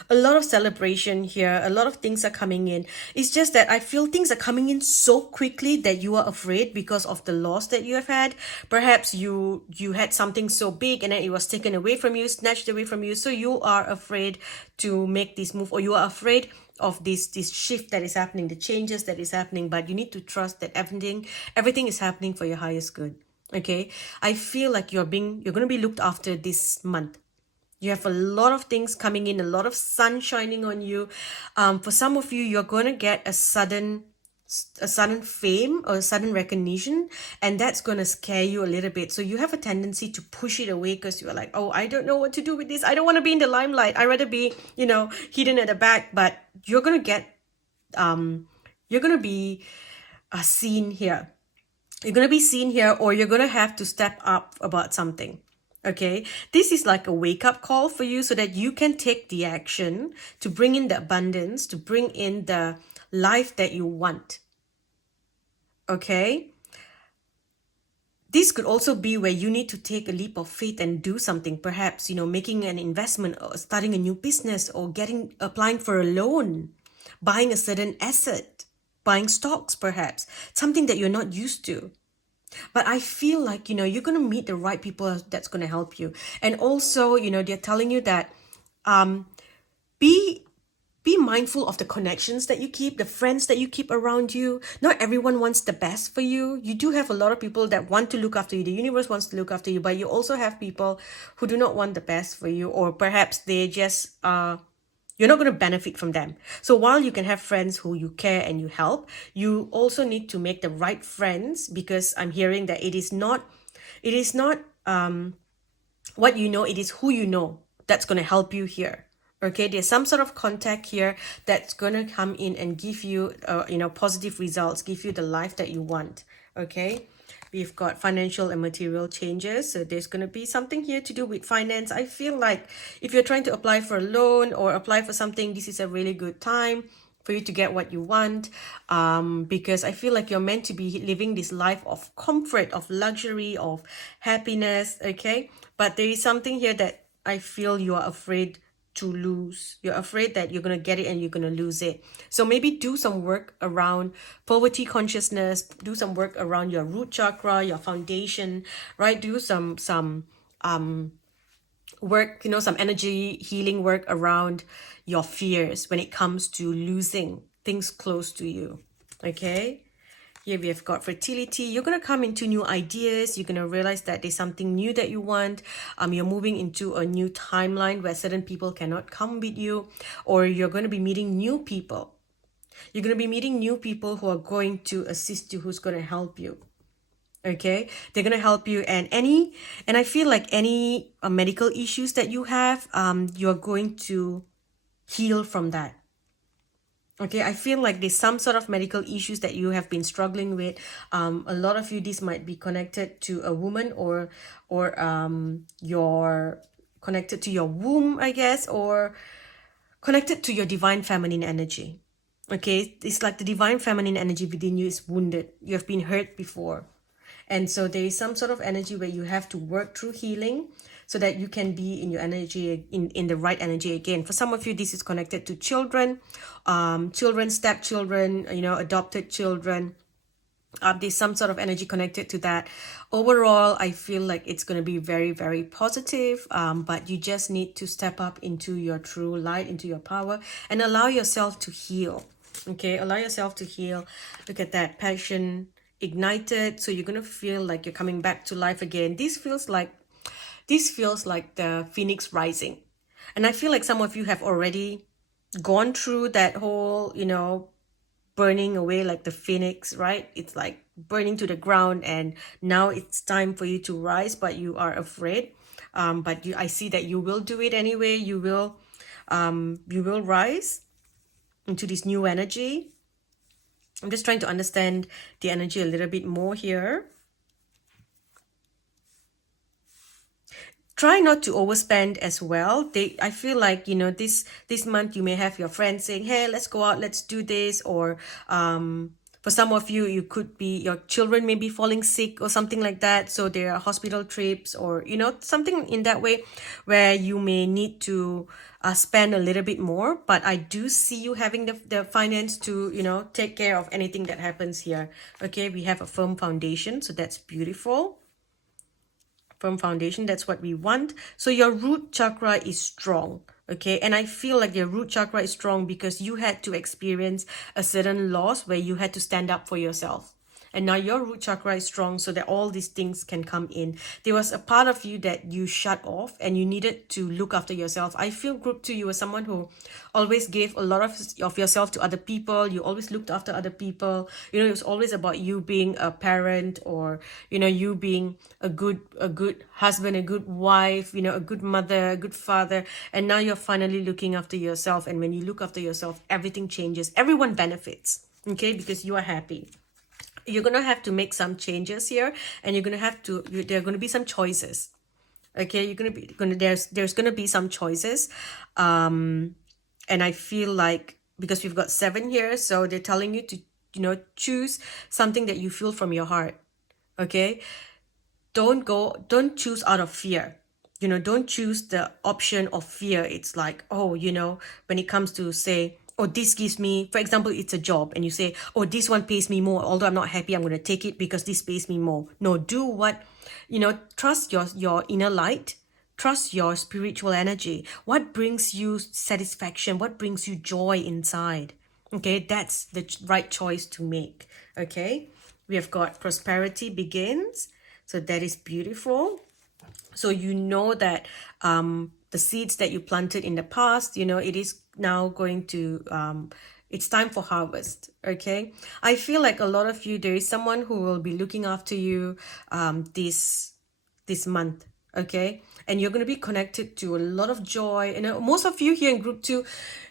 A lot of celebration here, a lot of things are coming in. It's just that I feel things are coming in so quickly that you are afraid because of the loss that you have had. Perhaps you had something so big and then it was taken away from you, snatched away from you. So you are afraid to make this move, or you are afraid of this shift that is happening, the changes that is happening. But you need to trust that everything is happening for your highest good. Okay, I feel like you're going to be looked after this month. You have a lot of things coming in, a lot of sun shining on you. For some of you, you're going to get a sudden fame or a sudden recognition, and that's going to scare you a little bit. So you have a tendency to push it away because you're like, oh, I don't know what to do with this. I don't want to be in the limelight. I'd rather be, hidden at the back. But you're going to get, you're going to be seen here. You're going to be seen here, or you're going to have to step up about something. Okay, this is like a wake-up call for you so that you can take the action to bring in the abundance, to bring in the life that you want. Okay, this could also be where you need to take a leap of faith and do something, perhaps, making an investment or starting a new business, or applying for a loan, buying a certain asset, buying stocks, perhaps, something that you're not used to. But I feel like, you're going to meet the right people that's going to help you. And also, they're telling you that be mindful of the connections that you keep, the friends that you keep around you. Not everyone wants the best for you. You do have a lot of people that want to look after you. The universe wants to look after you, but you also have people who do not want the best for you, or perhaps they just you're not going to benefit from them. So while you can have friends who you care and you help, you also need to make the right friends, because I'm hearing that it is not what you know, it is who you know that's going to help you here. Okay, there's some sort of contact here that's going to come in and give you, positive results, give you the life that you want. Okay. We've got financial and material changes. So there's going to be something here to do with finance. I feel like if you're trying to apply for a loan or apply for something, this is a really good time for you to get what you want. Because I feel like you're meant to be living this life of comfort, of luxury, of happiness. Okay. But there is something here that I feel you are afraid to lose. You're afraid that you're going to get it and you're going to lose it. So maybe do some work around poverty consciousness, do some work around your root chakra, your foundation, right? Do some work, some energy healing work around your fears when it comes to losing things close to you. Okay. Here we have got fertility. You're going to come into new ideas. You're going to realize that there's something new that you want. You're moving into a new timeline where certain people cannot come with you, or you're going to be meeting new people. You're going to be meeting new people who are going to assist you, who's going to help you. Okay, they're going to help you, and I feel like any medical issues that you have, you're going to heal from that. Okay, I feel like there's some sort of medical issues that you have been struggling with. A lot of you, this might be connected to a woman, or your connected to your womb, I guess, or connected to your divine feminine energy. Okay, it's like the divine feminine energy within you is wounded. You have been hurt before. And so there is some sort of energy where you have to work through healing so that you can be in your energy, in the right energy again. For some of you, this is connected to children, children, stepchildren, adopted children. There's some sort of energy connected to that. Overall, I feel like it's going to be very, very positive, but you just need to step up into your true light, into your power, and allow yourself to heal. Okay, allow yourself to heal. Look at that passion ignited, so you're going to feel like you're coming back to life again. This feels like the phoenix rising, and I feel like some of you have already gone through that whole, burning away like the phoenix, right? It's like burning to the ground, and now it's time for you to rise, but you are afraid. But I see that you will do it anyway. You will rise into this new energy. I'm just trying to understand the energy a little bit more here. Try not to overspend as well. I feel like, this month you may have your friends saying, hey, let's go out, let's do this. Or for some of you, you could be, your children may be falling sick or something like that, so there are hospital trips, or something in that way where you may need to spend a little bit more. But I do see you having the finance to take care of anything that happens here. Okay, we have a firm foundation, so that's beautiful. Firm foundation, that's what we want. So your root chakra is strong. Okay, and I feel like your root chakra is strong because you had to experience a certain loss where you had to stand up for yourself, and now your root chakra is strong so that all these things can come in. There was a part of you that you shut off and you needed to look after yourself. I feel group 2, you were someone who always gave a lot of yourself to other people. You always looked after other people. It was always about you being a parent, or you being a good husband, a good wife, a good mother, a good father. And now you're finally looking after yourself, and when you look after yourself, everything changes. Everyone benefits, okay, because you are happy. You're gonna have to make some changes here, and you're gonna have to there are gonna be some choices. Okay, there's gonna be some choices. And I feel like, because we've got 7 here, so they're telling you to choose something that you feel from your heart. Okay, don't choose out of fear. Don't choose the option of fear. It's like, oh, when it comes to, say, oh, this gives me, for example, it's a job, and you say, oh, this one pays me more, although I'm not happy, I'm going to take it because this pays me more. No, do what, trust your inner light. Trust your spiritual energy. What brings you satisfaction? What brings you joy inside? Okay, that's the right choice to make. Okay, we have got prosperity begins. So that is beautiful. So that the seeds that you planted in the past, it is now going to, it's time for harvest. Okay, I feel like a lot of you, there is someone who will be looking after you this month. Okay, and you're going to be connected to a lot of joy. And most of you here in group 2,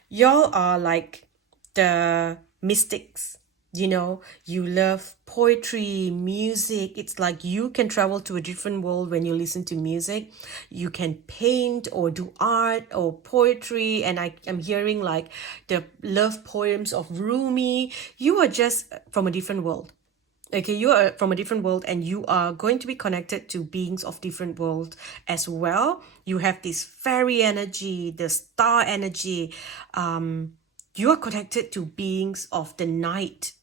y'all are like the mystics. You love poetry, music. It's like you can travel to a different world when you listen to music. You can paint or do art or poetry. And I'm hearing like the love poems of Rumi. You are just from a different world. Okay, you are from a different world, and you are going to be connected to beings of different worlds as well. You have this fairy energy, the star energy. You are connected to beings of the night.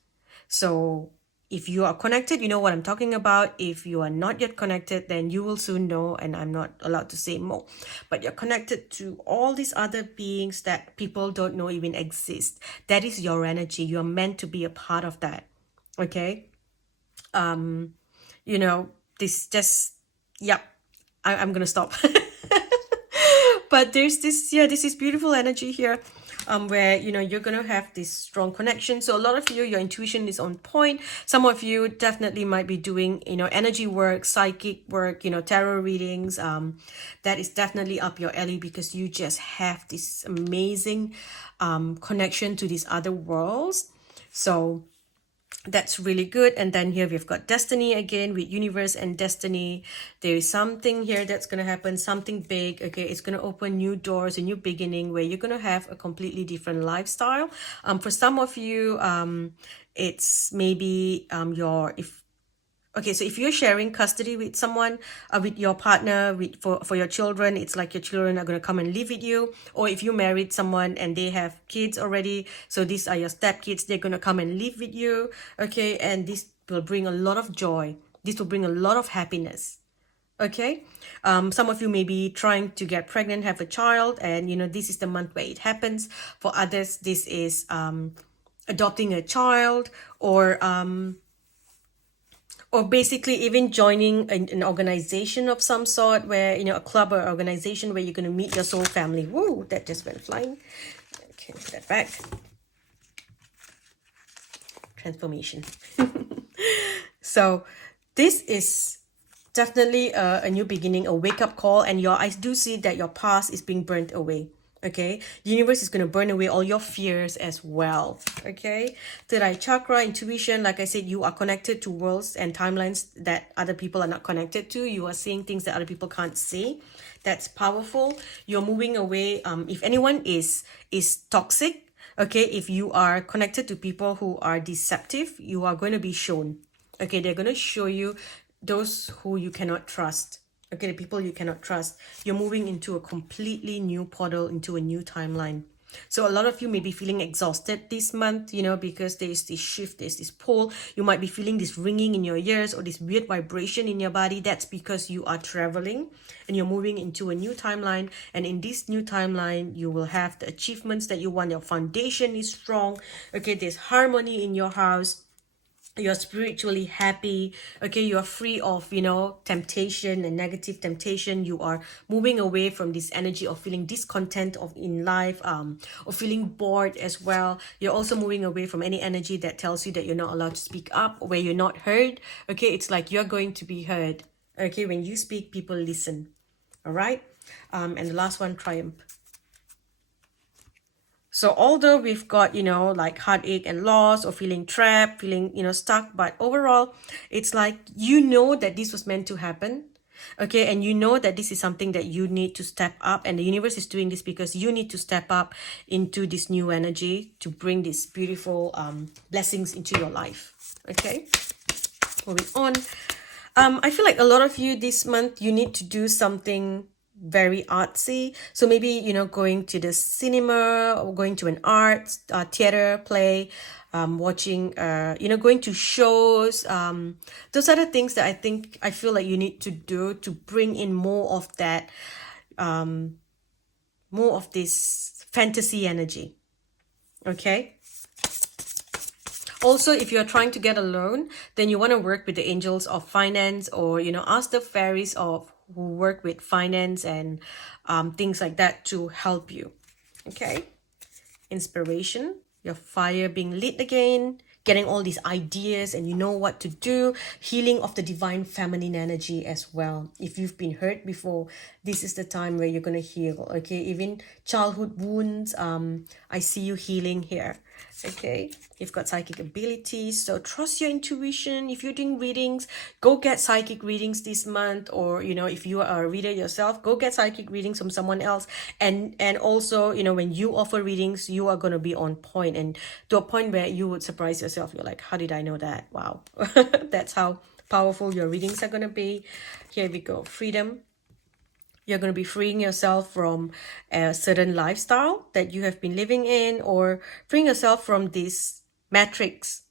So if you are connected, you know what I'm talking about. If you are not yet connected, then you will soon know, and I'm not allowed to say more. But you're connected to all these other beings that people don't know even exist. That is your energy. You're meant to be a part of that. Okay? This just, yep, I'm gonna stop. But there's this, yeah, this is beautiful energy here, where you're gonna have this strong connection. So a lot of you, your intuition is on point. Some of you definitely might be doing energy work, psychic work, tarot readings. That is definitely up your alley, because you just have this amazing connection to these other worlds. So that's really good. And then here we've got destiny again, with universe and destiny. There is something here that's going to happen, something big. Okay, it's going to open new doors, a new beginning, where you're going to have a completely different lifestyle. For some of you, it's maybe your, if okay, so if you're sharing custody with someone, with your partner, for your children, it's like your children are going to come and live with you. Or if you married someone and they have kids already, so these are your stepkids, they're going to come and live with you. Okay, and this will bring a lot of joy. This will bring a lot of happiness. Okay, some of you may be trying to get pregnant, have a child, and this is the month where it happens. For others, this is adopting a child, or basically even joining an organization of some sort, where a club or organization where you're going to meet your soul family. Woo, that just went flying. Okay, put that back. Transformation. So this is definitely a new beginning, a wake-up call. And I do see that your past is being burnt away. Okay, the universe is going to burn away all your fears as well. Okay, third eye chakra, intuition. Like I said, you are connected to worlds and timelines that other people are not connected to. You are seeing things that other people can't see. That's powerful. You're moving away. If anyone is toxic, okay, if you are connected to people who are deceptive, you are going to be shown. Okay, they're going to show you those who you cannot trust. Okay, the people you cannot trust. You're moving into a completely new portal, into a new timeline. So a lot of you may be feeling exhausted this month, because there's this shift, there's this pull. You might be feeling this ringing in your ears or this weird vibration in your body. That's because you are traveling and you're moving into a new timeline. And in this new timeline, you will have the achievements that you want. Your foundation is strong. Okay, there's harmony in your house. You're spiritually happy. Okay, you are free of temptation and negative temptation. You are moving away from this energy of feeling discontent in life, or feeling bored as well. You're also moving away from any energy that tells you that you're not allowed to speak up, or where you're not heard. Okay, it's like you're going to be heard. Okay, when you speak, people listen. All right. And the last one, triumph. So although we've got, like heartache and loss, or feeling trapped, feeling, stuck, but overall, it's like, that this was meant to happen. Okay, and that this is something that you need to step up, and the universe is doing this because you need to step up into this new energy to bring these beautiful blessings into your life. Okay, moving on. I feel like a lot of you this month, you need to do something very artsy. So maybe going to the cinema, or going to an art theater play, watching going to shows. Those are the things that I feel like you need to do to bring in more of that, more of this fantasy energy. Okay, also, if you're trying to get a loan, then you want to work with the angels of finance, or ask the fairies who work with finance and things like that to help you. Okay, inspiration, your fire being lit again, getting all these ideas and what to do. Healing of the divine feminine energy as well. If you've been hurt before, this is the time where you're going to heal. Okay, even childhood wounds, I see you healing here. Okay, you've got psychic abilities, so trust your intuition. If you're doing readings, go get psychic readings this month, or if you are a reader yourself, go get psychic readings from someone else. And also, when you offer readings, you are going to be on point, and to a point where you would surprise yourself. You're like, how did I know that? Wow. That's how powerful your readings are going to be. Here we go. Freedom. You're going to be freeing yourself from a certain lifestyle that you have been living in, or freeing yourself from this matrix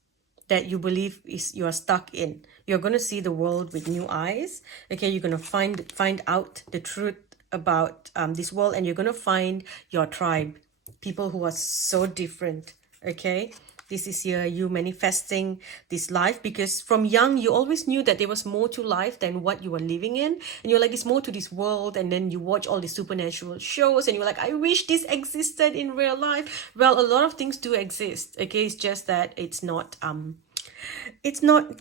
that you believe you are stuck in. You're going to see the world with new eyes. Okay, you're going to find out the truth about this world, and you're going to find your tribe, people who are so different. Okay, This is you manifesting this life, because from young you always knew that there was more to life than what you were living in, and you're like, there's more to this world. And then you watch all these supernatural shows and you're like, I wish this existed in real life. Well, a lot of things do exist, okay? It's just that it's not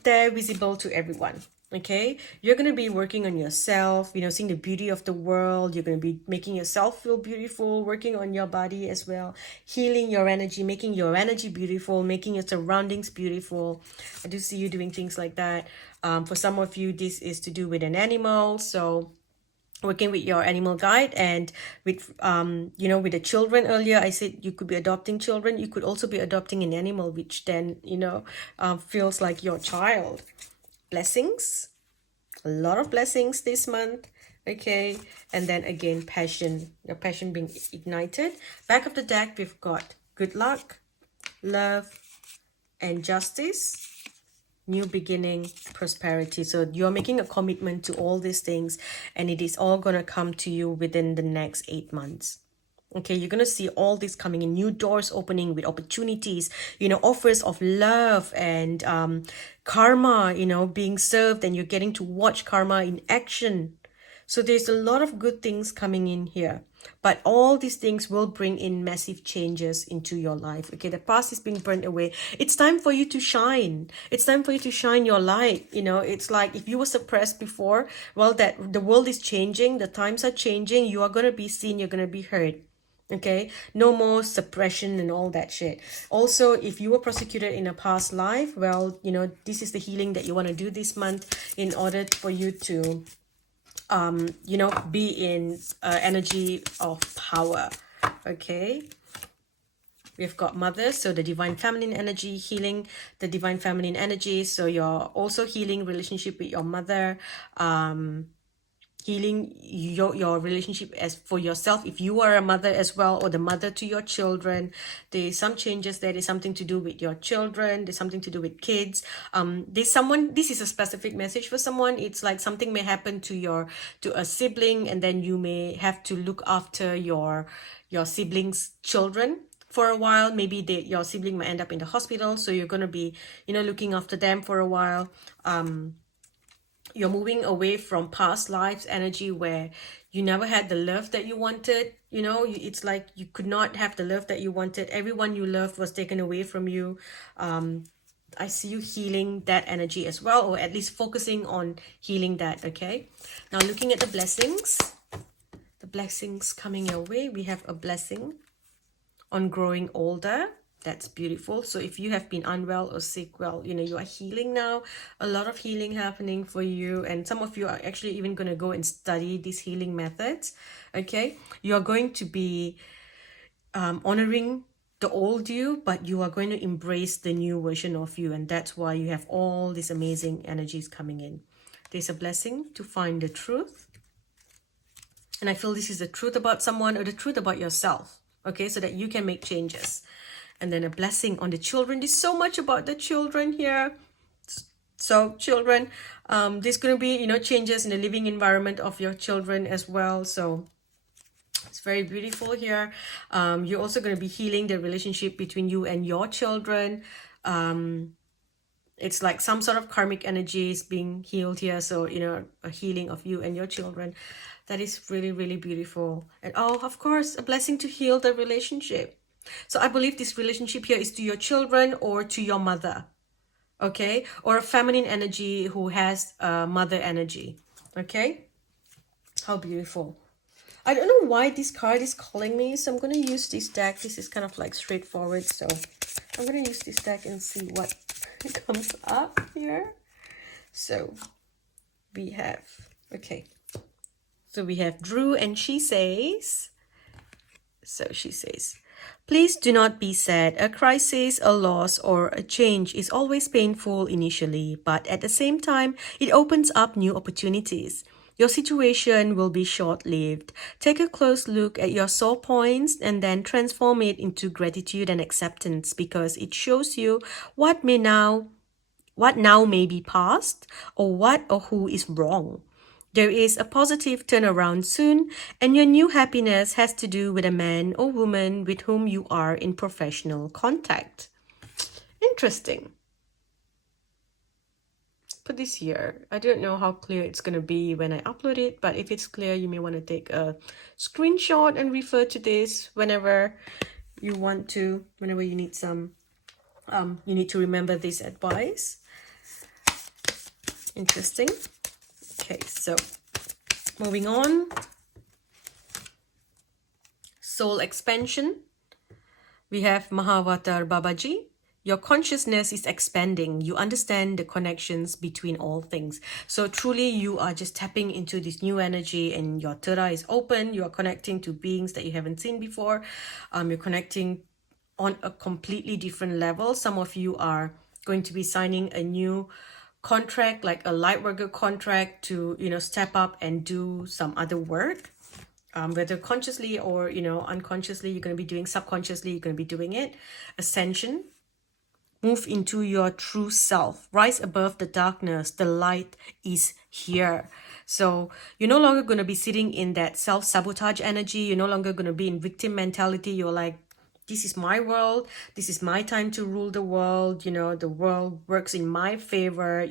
there visible to everyone. Okay, you're going to be working on yourself, seeing the beauty of the world. You're going to be making yourself feel beautiful, working on your body as well, healing your energy, making your energy beautiful, making your surroundings beautiful. I do see you doing things like that. For some of you, this is to do with an animal, so working with your animal guide. And with with the children earlier, I said you could be adopting children. You could also be adopting an animal, which then feels like your child. Blessings, a lot of blessings this month. Okay, and then again, passion, your passion being ignited. Back of the deck, we've got good luck, love, and justice, new beginning, prosperity. So you're making a commitment to all these things, and it is all going to come to you within the next 8 months. Okay, you're going to see all this coming in, new doors opening with opportunities, offers of love, and karma, being served, and you're getting to watch karma in action. So there's a lot of good things coming in here. But all these things will bring in massive changes into your life. Okay, the past is being burned away. It's time for you to shine. It's time for you to shine your light. It's like if you were suppressed before, well, that the world is changing. The times are changing. You are going to be seen. You're going to be heard. Okay, no more suppression and all that shit. Also, if you were prosecuted in a past life, well, this is the healing that you want to do this month in order for you to be in energy of power. Okay, we've got mother, so the divine feminine energy, healing the divine feminine energy. So you're also healing relationship with your mother, healing your relationship as for yourself, if you are a mother as well, or the mother to your children. There's some changes there. There's something to do with your children. There's something to do with kids. This is a specific message for someone. It's like something may happen to a sibling, and then you may have to look after your siblings' children for a while. Maybe your sibling might end up in the hospital, so you're going to be looking after them for a while. You're moving away from past lives energy where you never had the love that you wanted. It's like you could not have the love that you wanted. Everyone you loved was taken away from you. I see you healing that energy as well, or at least focusing on healing that. Okay, now looking at the blessings coming your way. We have a blessing on growing older. That's beautiful. So if you have been unwell or sick, well, you are healing now. A lot of healing happening for you. And some of you are actually even going to go and study these healing methods. Okay. You are going to be honoring the old you, but you are going to embrace the new version of you. And that's why you have all these amazing energies coming in. There's a blessing to find the truth. And I feel this is the truth about someone or the truth about yourself. Okay. So that you can make changes. And then a blessing on the children. There's so much about the children here. So children, there's going to be, changes in the living environment of your children as well. So it's very beautiful here. You're also going to be healing the relationship between you and your children. It's like some sort of karmic energy is being healed here. So, a healing of you and your children. That is really, really beautiful. And of course, a blessing to heal the relationship. So I believe this relationship here is to your children or to your mother, okay? Or a feminine energy who has mother energy, okay? How beautiful. I don't know why this card is calling me, so I'm going to use this deck. This is kind of like straightforward, so I'm going to use this deck and see what comes up here. So we have, okay. So we have Drew, and she says, please do not be sad. A crisis, a loss, or a change is always painful initially, but at the same time, it opens up new opportunities. Your situation will be short-lived. Take a close look at your sore points and then transform it into gratitude and acceptance, because it shows you what now may be past, or what or who is wrong. There is a positive turnaround soon, and your new happiness has to do with a man or woman with whom you are in professional contact. Interesting. Put this here. I don't know how clear it's going to be when I upload it, but if it's clear, you may want to take a screenshot and refer to this whenever you want to, whenever you need some, you need to remember this advice. Interesting. Okay, so moving on. Soul expansion. We have Mahavatar Babaji. Your consciousness is expanding. You understand the connections between all things. So truly you are just tapping into this new energy and your third eye is open. You are connecting to beings that you haven't seen before. You're connecting on a completely different level. Some of you are going to be signing a new contract, like a light worker contract to, step up and do some other work. Whether consciously or, unconsciously, you're going to be doing, subconsciously, you're going to be doing it. Ascension. Move into your true self. Rise above the darkness. The light is here. So you're no longer going to be sitting in that self-sabotage energy. You're no longer going to be in victim mentality. You're like, this is my world. This is my time to rule the world. The world works in my favor.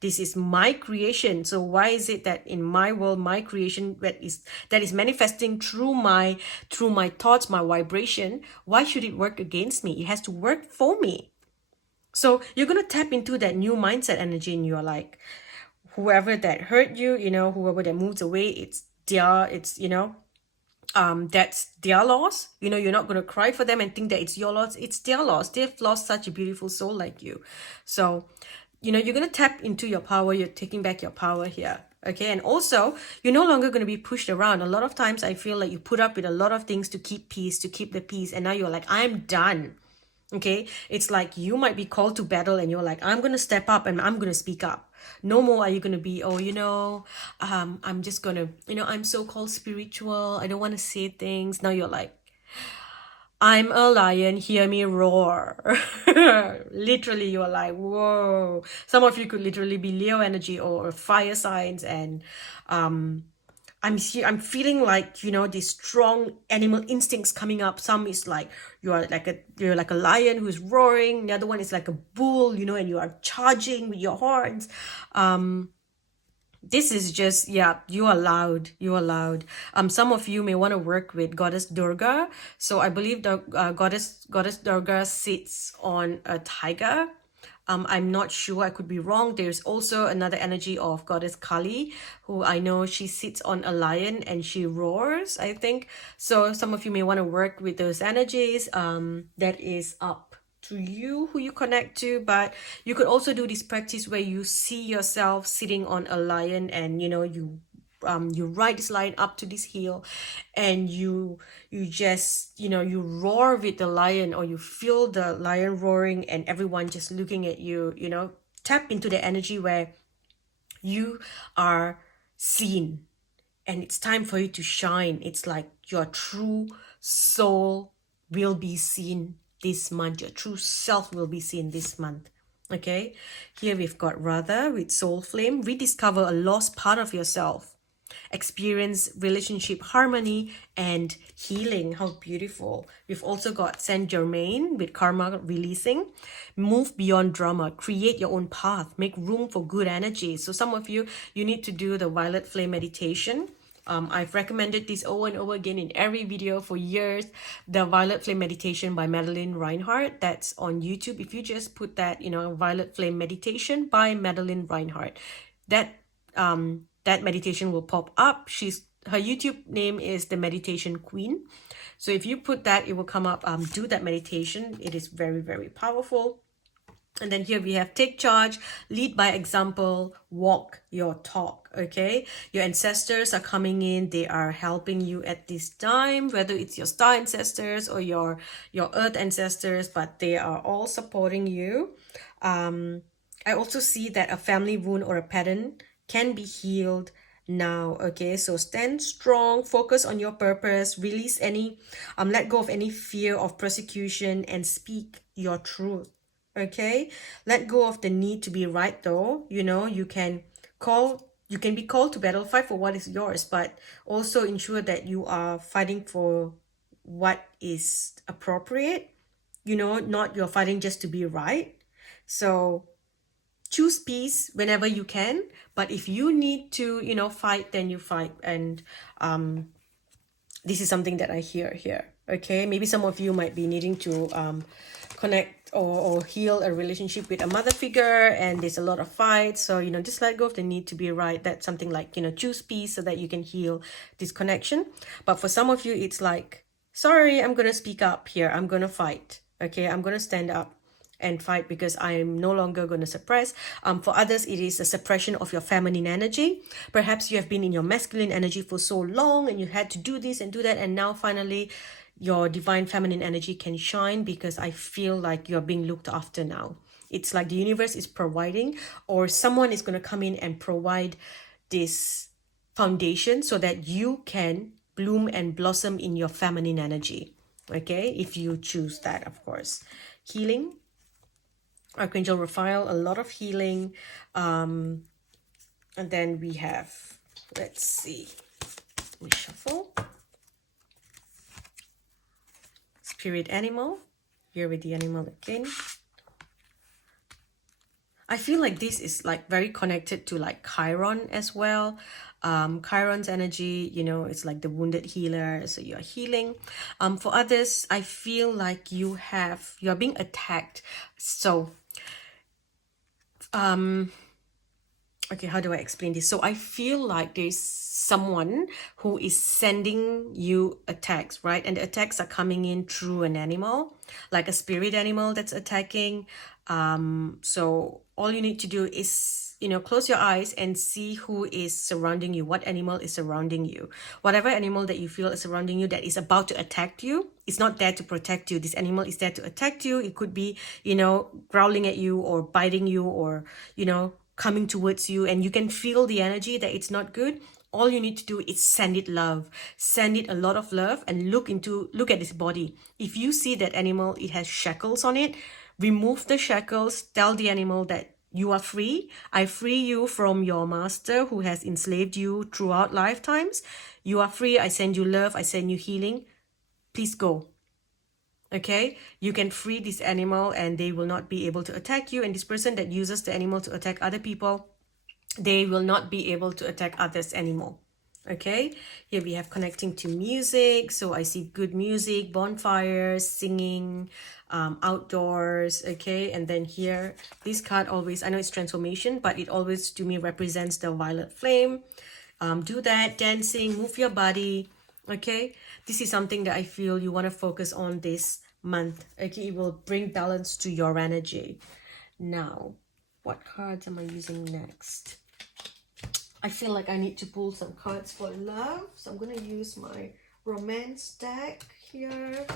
This is my creation. So why is it that in my world, my creation that is manifesting through my thoughts, my vibration, why should it work against me? It has to work for me. So you're going to tap into that new mindset energy, and you're like, whoever that hurt you, whoever that moves away, it's that's their loss. You're not going to cry for them and think that it's your loss. It's their loss. They've lost such a beautiful soul like you. So, you're going to tap into your power. You're taking back your power here. Okay. And also, you're no longer going to be pushed around. A lot of times I feel like you put up with a lot of things to keep peace, to keep the peace. And now you're like, I'm done. Okay. It's like you might be called to battle and you're like, I'm going to step up and I'm going to speak up. No more are you going to be, I'm just going to, I'm so-called spiritual. I don't want to say things. Now you're like, I'm a lion, hear me roar. Literally, you're like, whoa. Some of you could literally be Leo energy or fire signs, and I'm feeling like, these strong animal instincts coming up. Some is like you're like a lion who's roaring. The other one is like a bull, and you are charging with your horns. This is just, you are loud. Some of you may want to work with Goddess Durga. So I believe the Goddess Durga sits on a tiger. I'm not sure, I could be wrong. There's also another energy of Goddess Kali, who I know she sits on a lion and she roars, I think. So some of you may want to work with those energies. That is up to you who you connect to, but you could also do this practice where you see yourself sitting on a lion and you ride this lion up to this hill and you just you roar with the lion, or you feel the lion roaring and everyone just looking at you. Tap into the energy where you are seen and it's time for you to shine. It's like your true soul will be seen this month. Your true self will be seen this month. Okay, here we've got Radha with Soul Flame. Rediscover a lost part of yourself. Experience relationship harmony and healing. How beautiful. We've also got Saint Germain with Karma Releasing. Move beyond drama. Create your own path. Make room for good energy. So some of you need to do the Violet Flame meditation. I've recommended this over and over again in every video for years. The Violet Flame Meditation by Madeline Reinhardt. That's on YouTube. If you just put that, Violet Flame Meditation by Madeline Reinhardt, that meditation will pop up. Her YouTube name is the Meditation Queen. So if you put that, it will come up. Do that meditation. It is very, very powerful. And then here we have take charge, lead by example, walk your talk. Okay, your ancestors are coming in. They are helping you at this time, whether it's your star ancestors or your earth ancestors, but they are all supporting you. I also see that a family wound or a pattern can be healed now. Okay, so stand strong, focus on your purpose, release any let go of any fear of persecution and speak your truth. Okay, let go of the need to be right, though. You can be called to battle, fight for what is yours, but also ensure that you are fighting for what is appropriate. not you're fighting just to be right. So choose peace whenever you can, but if you need to fight, then you fight. And this is something that I hear here. Okay, maybe some of you might be needing to connect or heal a relationship with a mother figure, and there's a lot of fights. So just let go of the need to be right. That's something like choose peace so that you can heal this connection. But for some of you, it's like, sorry, I'm gonna speak up here, I'm gonna fight. Okay, I'm gonna stand up and fight because I'm no longer going to suppress. For others, it is a suppression of your feminine energy. Perhaps you have been in your masculine energy for so long and you had to do this and do that, and now finally your divine feminine energy can shine, because I feel like you're being looked after now. It's like the universe is providing, or someone is going to come in and provide this foundation so that you can bloom and blossom in your feminine energy. Okay, if you choose that, of course. Healing. Archangel Raphael, a lot of healing. And then we have, let's see, we shuffle. Spirit animal, here with the animal again. I feel like this is like very connected to like Chiron as well. Chiron's energy, it's like the wounded healer, so you're healing. For others, I feel like you're being attacked. So okay, how do I explain this? So I feel like there's someone who is sending you attacks, right? And the attacks are coming in through an animal, like a spirit animal that's attacking. So all you need to do is close your eyes and see who is surrounding you, what animal is surrounding you. Whatever animal that you feel is surrounding you that is about to attack you, it's not there to protect you. This animal is there to attack you. It could be growling at you or biting you, or coming towards you, and you can feel the energy that it's not good. All you need to do is send it love, send it a lot of love, and look at this body. If you see that animal, it has shackles on it, remove the shackles. Tell the animal that you are free. I free you from your master who has enslaved you throughout lifetimes. You are free. I send you love. I send you healing. Please go. Okay, you can free this animal and they will not be able to attack you. And this person that uses the animal to attack other people, they will not be able to attack others anymore. Okay, here we have connecting to music. So I see good music, bonfires, singing, outdoors. Okay, and then here, this card always, I know it's transformation, but it always to me represents the violet flame. Do that, dancing, move your body. Okay, this is something that I feel you want to focus on this month. Okay, it will bring balance to your energy. Now, what cards am I using next? I feel like I need to pull some cards for love, so I'm going to use my romance deck here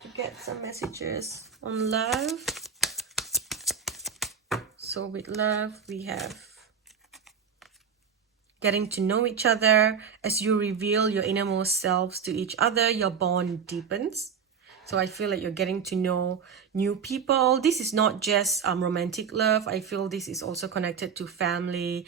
to get some messages on love. So with love, we have getting to know each other. As you reveal your innermost selves to each other, your bond deepens. So I feel like you're getting to know new people. This is not just romantic love. I feel this is also connected to family,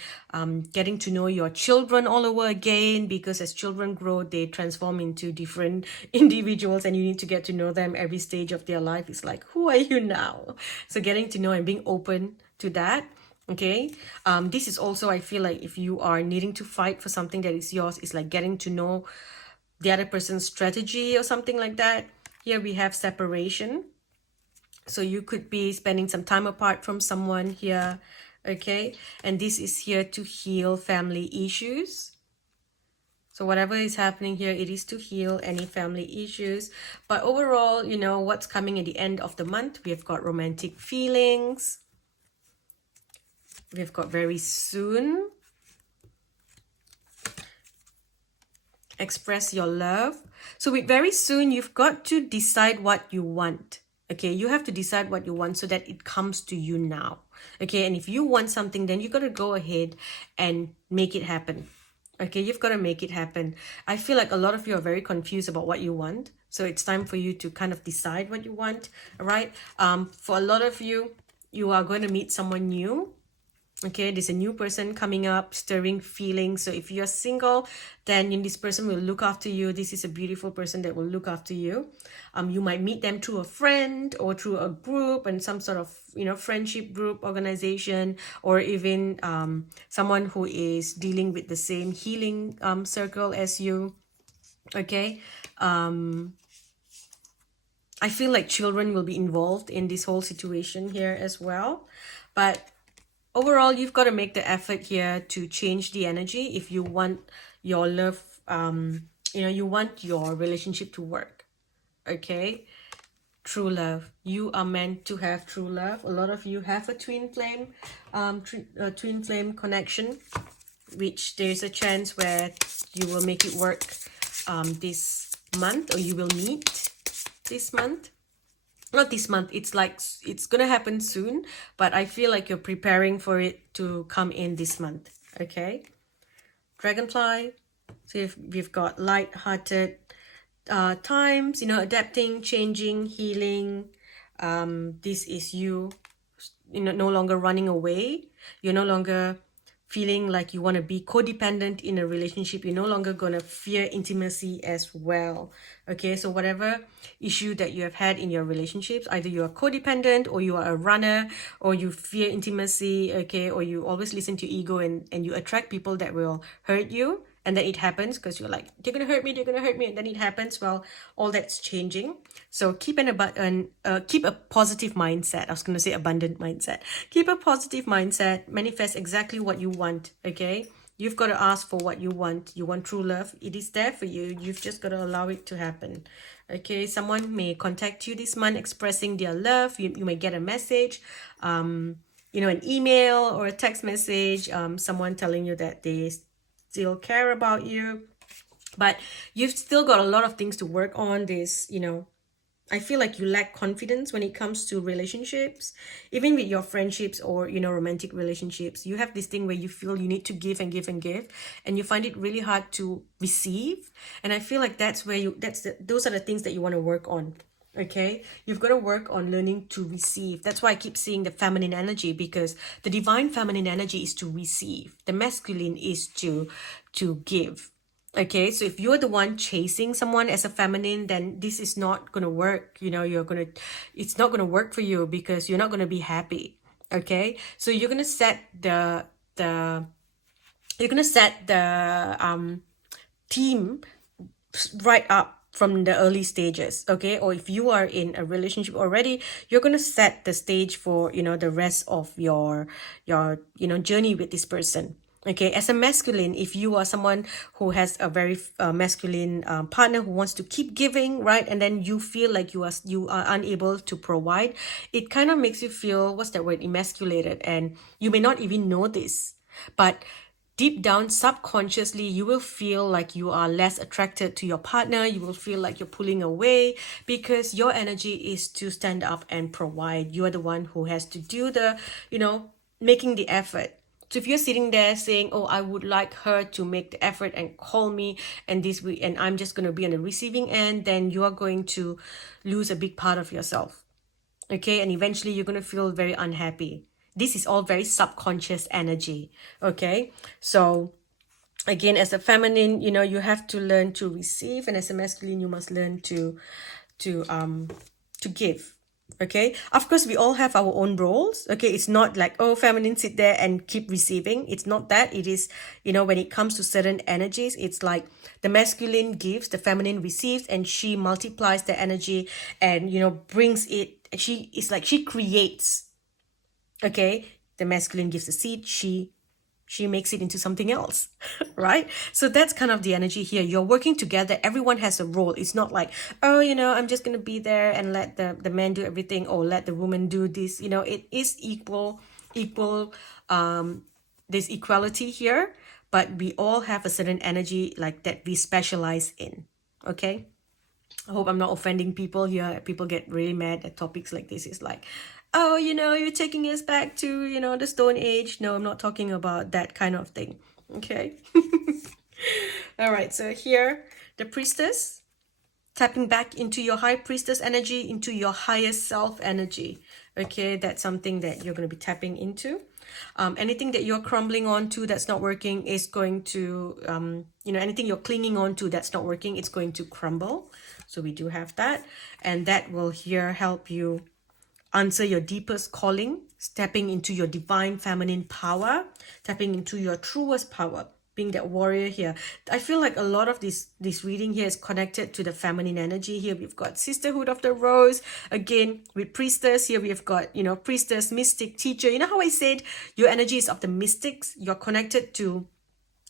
getting to know your children all over again, because as children grow, they transform into different individuals and you need to get to know them every stage of their life. It's like, who are you now? So getting to know and being open to that. Okay, this is also, I feel like if you are needing to fight for something that is yours, it's like getting to know the other person's strategy or something like that. Here we have separation. So you could be spending some time apart from someone here. Okay, and this is here to heal family issues. So whatever is happening here, it is to heal any family issues. But overall, what's coming at the end of the month, we have got romantic feelings. We've got very soon. Express your love. So with very soon, you've got to decide what you want. Okay, you have to decide what you want so that it comes to you now. Okay, and if you want something, then you got to go ahead and make it happen. Okay, you've got to make it happen. I feel like a lot of you are very confused about what you want. So it's time for you to kind of decide what you want. All right. For a lot of you, you are going to meet someone new. Okay, there's a new person coming up, stirring feelings. So if you're single, then this person will look after you. This is a beautiful person that will look after you. You might meet them through a friend or through a group and some sort of, friendship group, organization, or even someone who is dealing with the same healing circle as you. Okay. I feel like children will be involved in this whole situation here as well. But overall, you've got to make the effort here to change the energy if you want your love, you want your relationship to work. Okay. True love. You are meant to have true love. A lot of you have a twin flame, twin flame connection, which there's a chance where you will make it work this month, or you will meet this month. Not this month, it's like it's gonna happen soon, but I feel like you're preparing for it to come in this month. Okay. Dragonfly. So we've got light-hearted times, adapting, changing, healing. This is you, no longer running away. You're no longer feeling like you want to be codependent in a relationship. You're no longer going to fear intimacy as well. Okay, so whatever issue that you have had in your relationships, either you are codependent or you are a runner or you fear intimacy, okay, or you always listen to ego and you attract people that will hurt you. And then it happens because you're like, they're going to hurt me, and then it happens. Well, all that's changing. So keep keep a positive mindset. I was going to say abundant mindset. Keep a positive mindset. Manifest exactly what you want, okay? You've got to ask for what you want. You want true love. It is there for you. You've just got to allow it to happen, okay? Someone may contact you this month expressing their love. You may get a message, an email or a text message, someone telling you that they still care about you, but you've still got a lot of things to work on. I feel like you lack confidence when it comes to relationships, even with your friendships or romantic relationships. You have this thing where you feel you need to give and give and give, and you find it really hard to receive. And I feel like that's where those are the things that you want to work on. Okay, you've got to work on learning to receive. That's why I keep seeing the feminine energy, because the divine feminine energy is to receive. The masculine is to give. Okay, so if you're the one chasing someone as a feminine, then this is not gonna work. It's not gonna work for you because you're not gonna be happy. Okay, so you're gonna set the team right up from the early stages, okay? Or if you are in a relationship already, you're going to set the stage for the rest of your journey with this person. Okay, as a masculine, if you are someone who has a very masculine partner who wants to keep giving, right, and then you feel like you are unable to provide, it kind of makes you feel, what's that word, emasculated, and you may not even know this, but deep down, subconsciously, you will feel like you are less attracted to your partner. You will feel like you're pulling away because your energy is to stand up and provide. You are the one who has to do the, making the effort. So if you're sitting there saying, oh, I would like her to make the effort and call me and I'm just going to be on the receiving end, then you are going to lose a big part of yourself. Okay, and eventually you're going to feel very unhappy. This is all very subconscious energy. Okay, so again, as a feminine, you have to learn to receive, and as a masculine, you must learn to give. Okay, of course we all have our own roles. Okay, it's not like, oh, feminine, sit there and keep receiving. It's not that. It is, when it comes to certain energies, it's like the masculine gives, the feminine receives, and she multiplies the energy and brings it. It's like she creates. Okay, the masculine gives the seed, she makes it into something else. Right? So that's kind of the energy here. You're working together. Everyone has a role. It's not like, oh, I'm just going to be there and let the man do everything, or let the woman do this. It is equal. There's equality here, but we all have a certain energy like that we specialize in. Okay, I hope I'm not offending people here. People get really mad at topics like this. It's like, oh, you're taking us back to, the Stone Age. No, I'm not talking about that kind of thing. Okay. All right. So here, the Priestess. tapping back into your high priestess energy, into your higher self energy. Okay, that's something that you're going to be tapping into. Anything that you're crumbling onto that's not working is going to, anything you're clinging on to that's not working, it's going to crumble. So we do have that. And that will here help you answer your deepest calling, stepping into your divine feminine power, tapping into your truest power, being that warrior here. I feel like a lot of this reading here is connected to the feminine energy. Here we've got sisterhood of the rose. Again, with priestess, here we've got, priestess, mystic, teacher. You know how I said your energy is of the mystics? You're connected to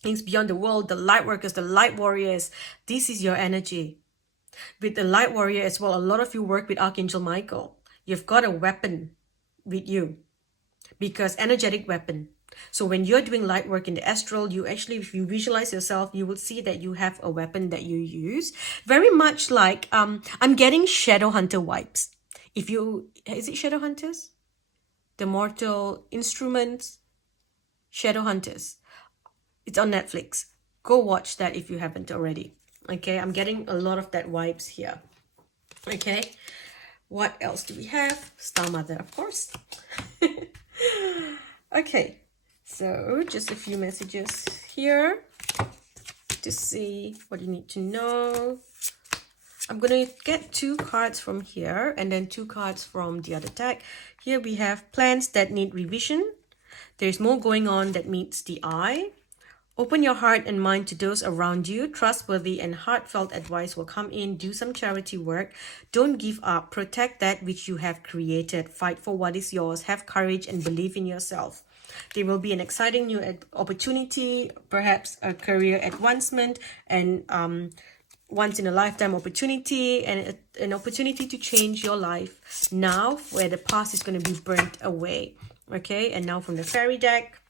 things beyond the world, the light workers, the light warriors. This is your energy. With the light warrior as well, a lot of you work with Archangel Michael. You've got a weapon with you, because energetic weapon. So when you're doing light work in the astral, you actually, if you visualize yourself, you will see that you have a weapon that you use. Very much like, I'm getting Shadow Hunter vibes. Is it Shadow Hunters? The Mortal Instruments, Shadow Hunters. It's on Netflix. Go watch that if you haven't already. Okay, I'm getting a lot of that vibes here. Okay. What else do we have? Star Mother, of course. Okay, so just a few messages here to see what you need to know. I'm going to get 2 cards from here and then 2 cards from the other deck. Here we have plans that need revision. There's more going on that meets the eye. Open your heart and mind to those around you. Trustworthy and heartfelt advice will come in. Do some charity work. Don't give up. Protect that which you have created. Fight for what is yours. Have courage and believe in yourself. There will be an exciting new opportunity, perhaps a career advancement, and once in a lifetime opportunity, and an opportunity to change your life now, where the past is going to be burnt away. Okay, and now from the fairy deck,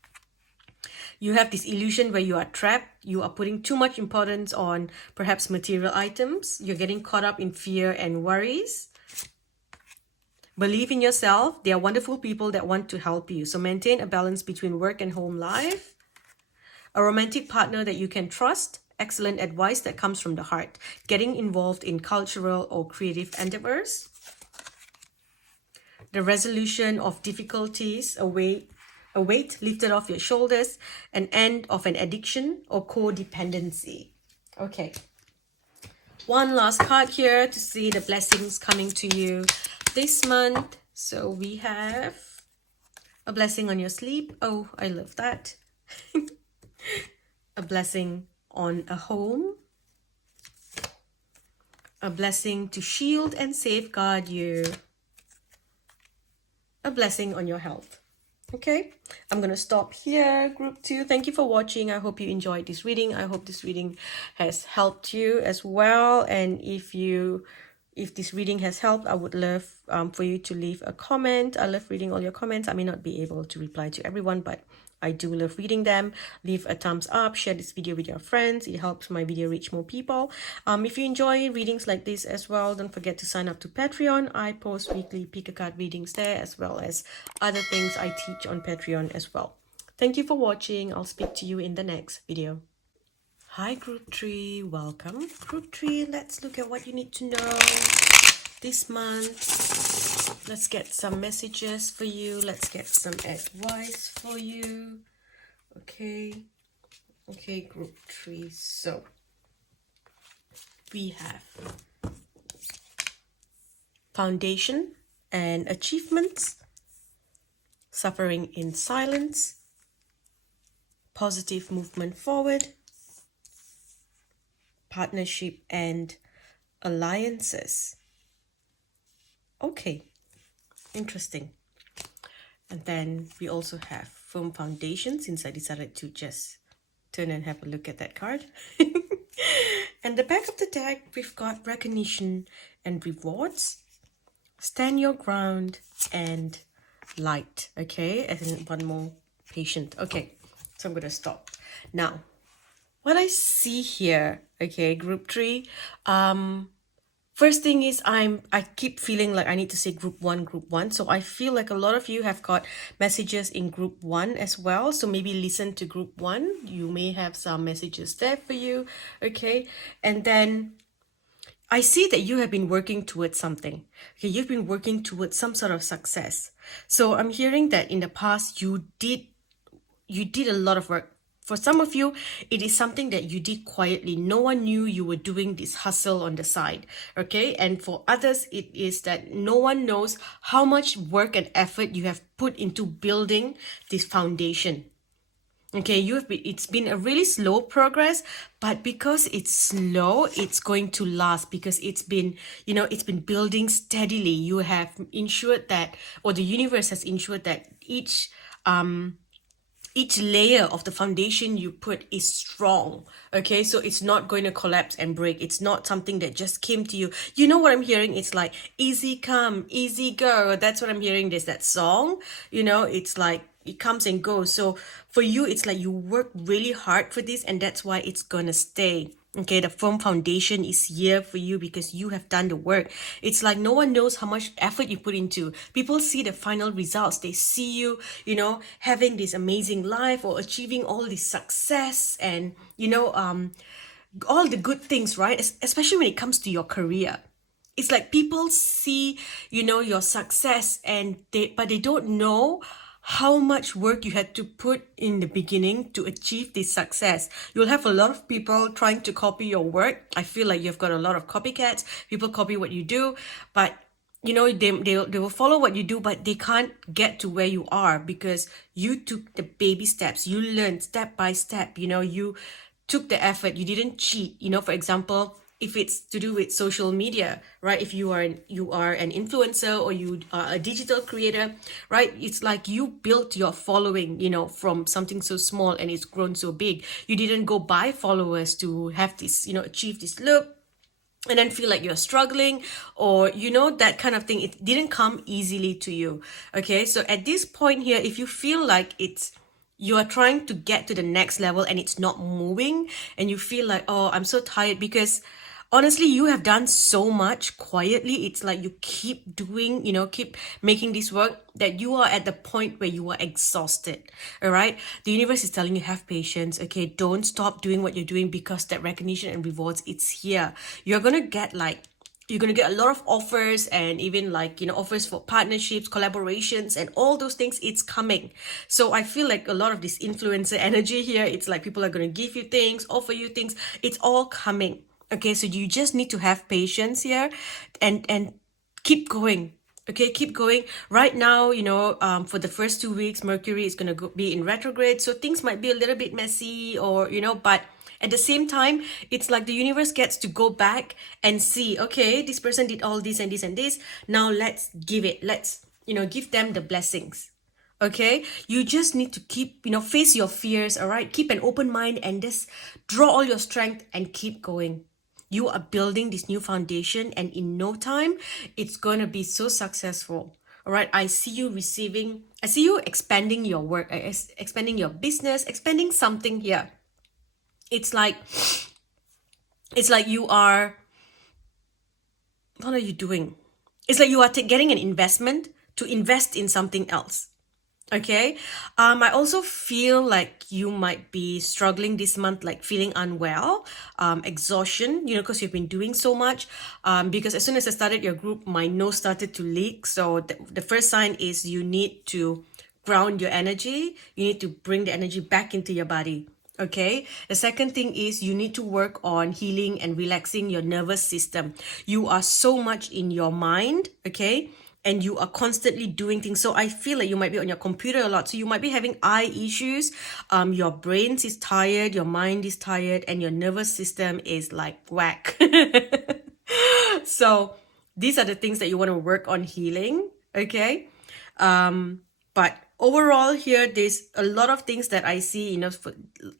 you have this illusion where you are trapped. You are putting too much importance on perhaps material items. You're getting caught up in fear and worries. Believe in yourself. There are wonderful people that want to help you. So maintain a balance between work and home life. A romantic partner that you can trust. Excellent advice that comes from the heart. Getting involved in cultural or creative endeavors. The resolution of difficulties, a weight lifted off your shoulders, an end of an addiction or codependency. Okay. One last card here to see the blessings coming to you this month. So we have a blessing on your sleep. Oh, I love that. A blessing on a home. A blessing to shield and safeguard you. A blessing on your health. Okay, I'm going to stop here, group 2. Thank you for watching. I hope you enjoyed this reading. I hope this reading has helped you as well. And if this reading has helped, I would love for you to leave a comment. I love reading all your comments. I may not be able to reply to everyone, but I do love reading them. Leave a thumbs up, share this video with your friends. It helps my video reach more people. If you enjoy readings like this as well, don't forget to sign up to Patreon. I post weekly pick a card readings there, as well as other things I teach on Patreon as well. Thank you for watching. I'll speak to you in the next video. Hi Group 3, welcome. Group 3, let's look at what you need to know this month. Let's get some messages for you. Let's get some advice for you. Okay, Group 3. So we have foundation and achievements, suffering in silence, positive movement forward, partnership and alliances. Okay, interesting. And then we also have firm foundation, since I decided to just turn and have a look at that card. And the back of the deck, we've got recognition and rewards, stand your ground, and light. Okay, and one more, patient. Okay, so I'm going to stop. Now, what I see here, okay, Group 3, first thing is I keep feeling like I need to say group 1. So I feel like a lot of you have got messages in group 1 as well. So maybe listen to group 1. You may have some messages there for you. Okay. And then I see that you have been working towards something. Okay, you've been working towards some sort of success. So I'm hearing that in the past you did a lot of work. For some of you, it is something that you did quietly. No one knew you were doing this hustle on the side. Okay. And for others, it is that no one knows how much work and effort you have put into building this foundation. Okay, it's been a really slow progress, but because it's slow, it's going to last because it's been building steadily. You have ensured that, or the universe has ensured that each layer of the foundation you put is strong. Okay, so it's not going to collapse and break. It's not something that just came to you. You know what I'm hearing? It's like easy come, easy go. That's what I'm hearing. There's that song. It's like it comes and goes. So for you, it's like you work really hard for this, and that's why it's gonna stay. Okay, the firm foundation is here for you because you have done the work. It's like no one knows how much effort you put into. People see the final results. They see you, having this amazing life or achieving all this success and, all the good things, right? Especially when it comes to your career. It's like people see, your success but they don't know how much work you had to put in the beginning to achieve this success. You'll have a lot of people trying to copy your work. I feel like you've got a lot of copycats. People copy what you do, but they will follow what you do, but they can't get to where you are because you took the baby steps. You learned step by step. You took the effort. You didn't cheat. For example, if it's to do with social media, right? If you are an influencer or you are a digital creator, right? It's like you built your following, from something so small and it's grown so big. You didn't go buy followers to have this, achieve this look and then feel like you're struggling or that kind of thing. It didn't come easily to you. Okay, so at this point here, if you feel like you are trying to get to the next level and it's not moving and you feel like, oh, I'm so tired, because honestly, you have done so much quietly. It's like you keep doing, keep making this work, that you are at the point where you are exhausted. All right. The universe is telling you, have patience. Okay. Don't stop doing what you're doing because that recognition and rewards, it's here. You're going to get a lot of offers and even offers for partnerships, collaborations, and all those things. It's coming. So I feel like a lot of this influencer energy here, it's like people are going to give you things, offer you things. It's all coming. Okay, so you just need to have patience here and keep going. Okay, keep going. Right now, for the first 2 weeks, Mercury is going to be in retrograde. So things might be a little bit messy or, but at the same time, it's like the universe gets to go back and see, okay, this person did all this and this and this. Now let's give them the blessings. Okay, you just need to keep, face your fears. All right, keep an open mind and just draw all your strength and keep going. You are building this new foundation, and in no time, it's going to be so successful. All right. I see you expanding your work, expanding your business, expanding something here. It's like you are, what are you doing? It's like you are getting an investment to invest in something else. Okay. I also feel like you might be struggling this month, like feeling unwell, exhaustion, because you've been doing so much. Because as soon as I started your group, my nose started to leak. So the first sign is you need to ground your energy. You need to bring the energy back into your body. Okay. The second thing is you need to work on healing and relaxing your nervous system. You are so much in your mind. Okay. And you are constantly doing things. So I feel like you might be on your computer a lot. So you might be having eye issues. Your brain is tired, your mind is tired, and your nervous system is like whack. So these are the things that you want to work on healing. Okay. But overall here, there's a lot of things that I see,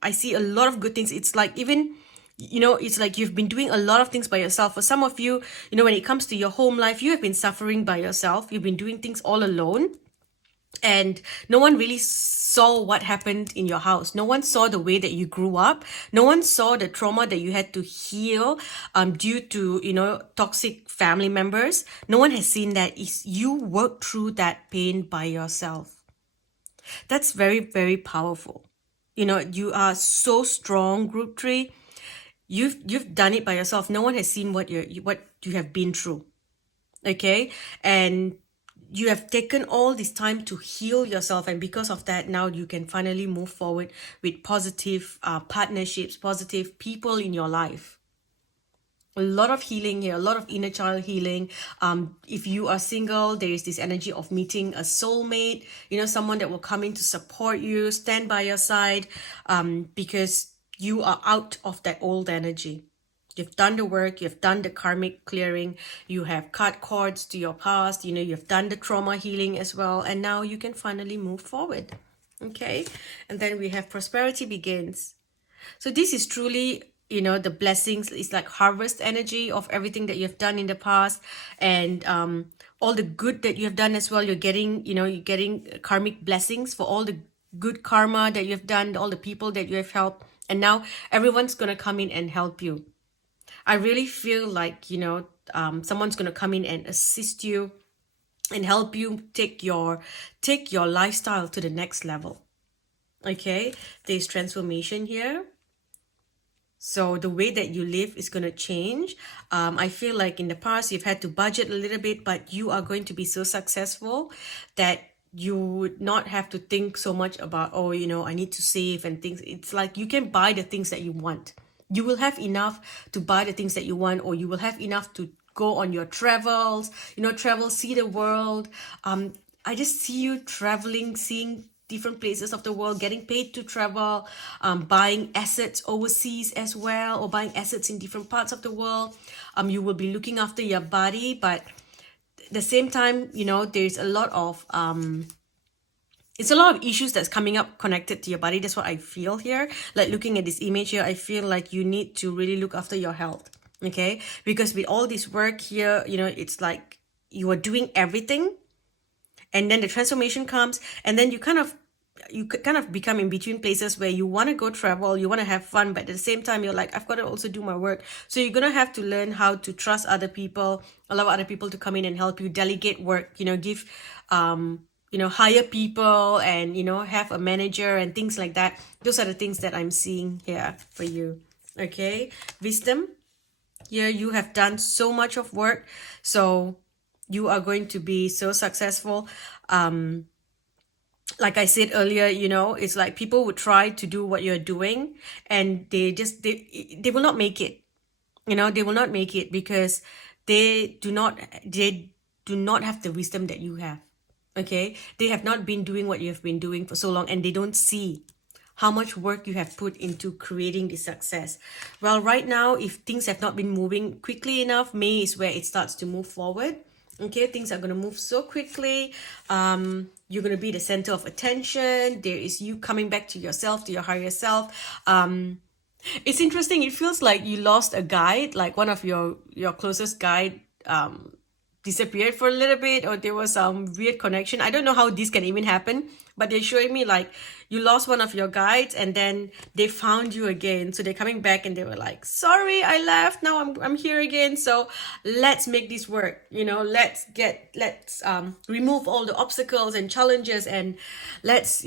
I see a lot of good things. It's like even it's like you've been doing a lot of things by yourself. For some of you, when it comes to your home life, you have been suffering by yourself. You've been doing things all alone. And no one really saw what happened in your house. No one saw the way that you grew up. No one saw the trauma that you had to heal due to, toxic family members. No one has seen that. You worked through that pain by yourself. That's very, very powerful. You are so strong, group 3. You've done it by yourself. No one has seen what you have been through. Okay, and you have taken all this time to heal yourself, and because of that, now you can finally move forward with positive partnerships, positive people in your life. A lot of healing here, a lot of inner child healing. If you are single, there is this energy of meeting a soulmate, someone that will come in to support you, stand by your side, because you are out of that old energy. You've done the work, you've done the karmic clearing, you have cut cords to your past, you've done the trauma healing as well, and now you can finally move forward. Okay, and then we have prosperity begins. So this is truly, the blessings. It's like harvest energy of everything that you've done in the past, and all the good that you have done as well. You're getting karmic blessings for all the good karma that you've done, all the people that you have helped, and now everyone's gonna come in and help you. I really feel like, someone's gonna come in and assist you and help you take your lifestyle to the next level. Okay, there's transformation here. So the way that you live is going to change. I feel like in the past you've had to budget a little bit, but you are going to be so successful that you would not have to think so much about, I need to save and things. It's like you can buy the things that you want. You will have enough to buy the things that you want, or you will have enough to go on your travels, see the world. I just see you traveling, seeing different places of the world, getting paid to travel, buying assets overseas as well, or buying assets in different parts of the world. You will be looking after your body, but at the same time, there's a lot of it's a lot of issues that's coming up connected to your body. That's what I feel here. Like looking at this image here, I feel like you need to really look after your health. Okay, because with all this work here, it's like you are doing everything, and then the transformation comes, and then you kind of become in between places where you want to go travel, you want to have fun, but at the same time you're like, I've got to also do my work. So you're gonna have to learn how to trust other people, allow other people to come in and help you, delegate work, give hire people, and have a manager and things like that. Those are the things that I'm seeing here for you. Okay, wisdom. Here you have done so much of work, so you are going to be so successful. Like I said earlier, it's like people would try to do what you're doing, and they will not make it. They will not make it because they do not have the wisdom that you have. Okay, they have not been doing what you have been doing for so long, and they don't see how much work you have put into creating this success. Well, right now, if things have not been moving quickly enough, May is where it starts to move forward. Okay, things are going to move so quickly. You're going to be the center of attention. There is you coming back to yourself, to your higher self. It's interesting. It feels like you lost a guide, like one of your closest guide disappeared for a little bit, or there was some weird connection. I don't know how this can even happen, but they're showing me like you lost one of your guides and then they found you again. So they're coming back and they were like, sorry, I left, now I'm here again, so let's make this work. Let's remove all the obstacles and challenges, and let's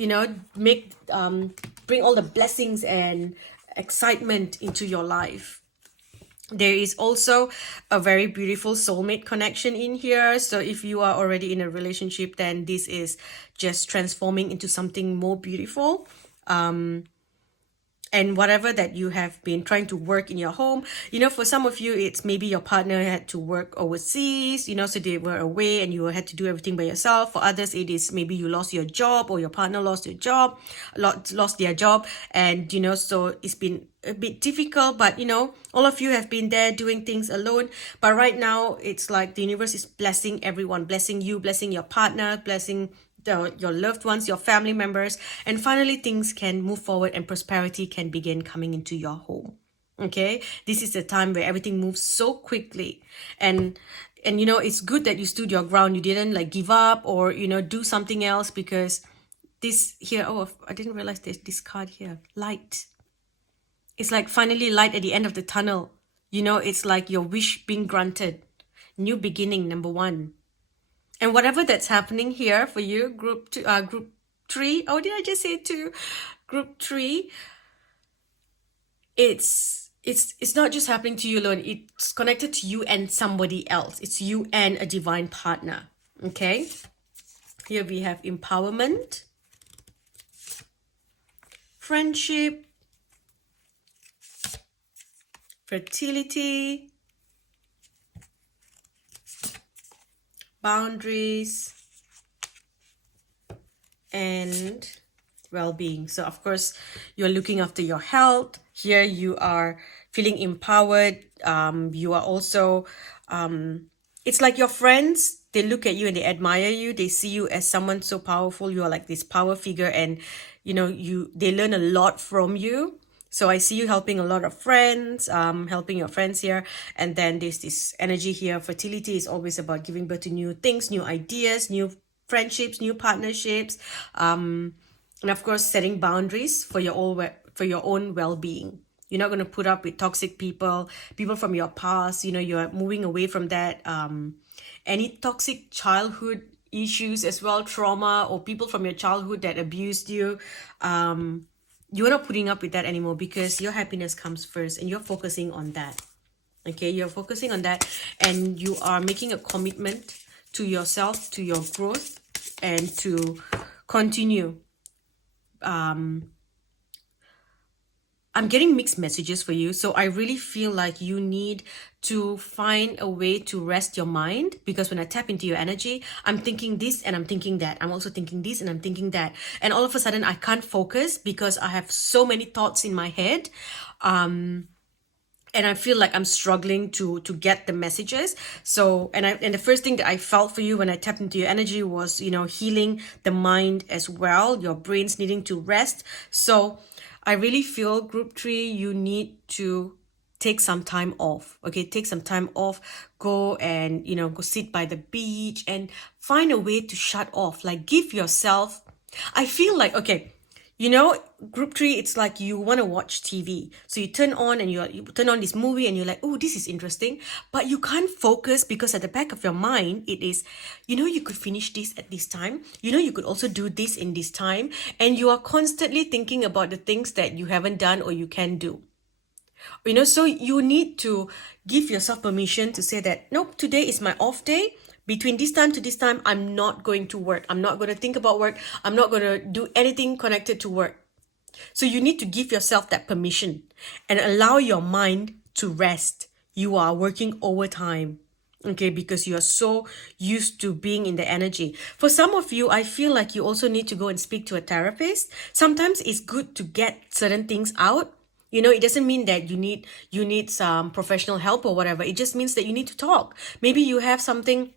make bring all the blessings and excitement into your life. There is also a very beautiful soulmate connection in here. So if you are already in a relationship, then this is just transforming into something more beautiful. And whatever that you have been trying to work in your home, for some of you, it's maybe your partner had to work overseas, so they were away and you had to do everything by yourself. For others, it is maybe you lost your job, or your partner lost their job, and, so it's been a bit difficult, but, all of you have been there doing things alone. But right now, it's like the universe is blessing everyone, blessing you, blessing your partner, blessing your loved ones, your family members, and finally things can move forward and prosperity can begin coming into your home. Okay, this is the time where everything moves so quickly, and it's good that you stood your ground. You didn't like give up or do something else, because this here, I didn't realize there's this card here, light. It's like finally light at the end of the tunnel. It's like your wish being granted, new beginning, number 1. And whatever that's happening here for you, group 3. Oh, did I just say 2? Group 3. It's it's not just happening to you alone. It's connected to you and somebody else. It's you and a divine partner. Okay. Here we have empowerment, friendship, fertility, boundaries, and well-being. So of course you're looking after your health. Here you are feeling empowered. You are also it's like your friends, they look at you and they admire you. They see you as someone so powerful. You are like this power figure, and they learn a lot from you. So I see you helping a lot of friends, helping your friends here. And then there's this energy here. Fertility is always about giving birth to new things, new ideas, new friendships, new partnerships. And of course, setting boundaries for your own well-being. You're not going to put up with toxic people from your past. You're moving away from that. Any toxic childhood issues as well, trauma, or people from your childhood that abused you. You're not putting up with that anymore, because your happiness comes first and you're focusing on that. Okay, you're focusing on that, and you are making a commitment to yourself, to your growth, and to continue. I'm getting mixed messages for you. So I really feel like you need to find a way to rest your mind, because when I tap into your energy, I'm thinking this and I'm thinking that. I'm also thinking this and I'm thinking that. And all of a sudden I can't focus because I have so many thoughts in my head. And I feel like I'm struggling to get the messages. So, and the first thing that I felt for you when I tapped into your energy was, healing the mind as well. Your brain's needing to rest. So I really feel, group 3, you need to take some time off. Okay, take some time off. Go and, go sit by the beach and find a way to shut off. Like, give yourself, I feel like, okay, group 3, it's like you want to watch TV. So you turn on this movie and you're like, oh, this is interesting. But you can't focus, because at the back of your mind, it is, you could finish this at this time. You could also do this in this time. And you are constantly thinking about the things that you haven't done or you can do. So you need to give yourself permission to say that, nope, today is my off day. Between this time to this time, I'm not going to work. I'm not going to think about work. I'm not going to do anything connected to work. So you need to give yourself that permission and allow your mind to rest. You are working overtime, okay, because you are so used to being in the energy. For some of you, I feel like you also need to go and speak to a therapist. Sometimes it's good to get certain things out. It doesn't mean that you need some professional help or whatever. It just means that you need to talk. Maybe you have something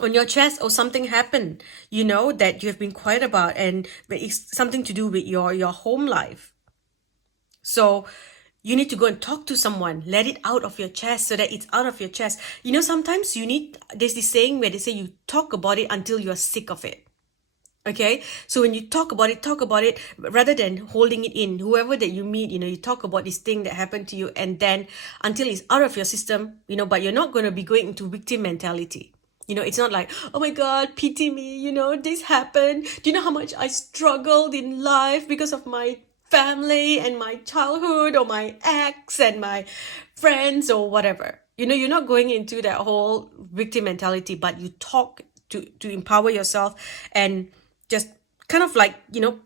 on your chest, or something happened, that you have been quiet about, and it's something to do with your home life. So you need to go and talk to someone, let it out of your chest, so that it's out of your chest. Sometimes there's this saying where they say you talk about it until you're sick of it. Okay, so when you talk about it rather than holding it in. Whoever that you meet, you talk about this thing that happened to you, and then until it's out of your system, but you're not going to be going into victim mentality. It's not like, oh my God, pity me, this happened. Do you know how much I struggled in life because of my family and my childhood, or my ex and my friends or whatever? You're not going into that whole victim mentality, but you talk to empower yourself, and just kind of like,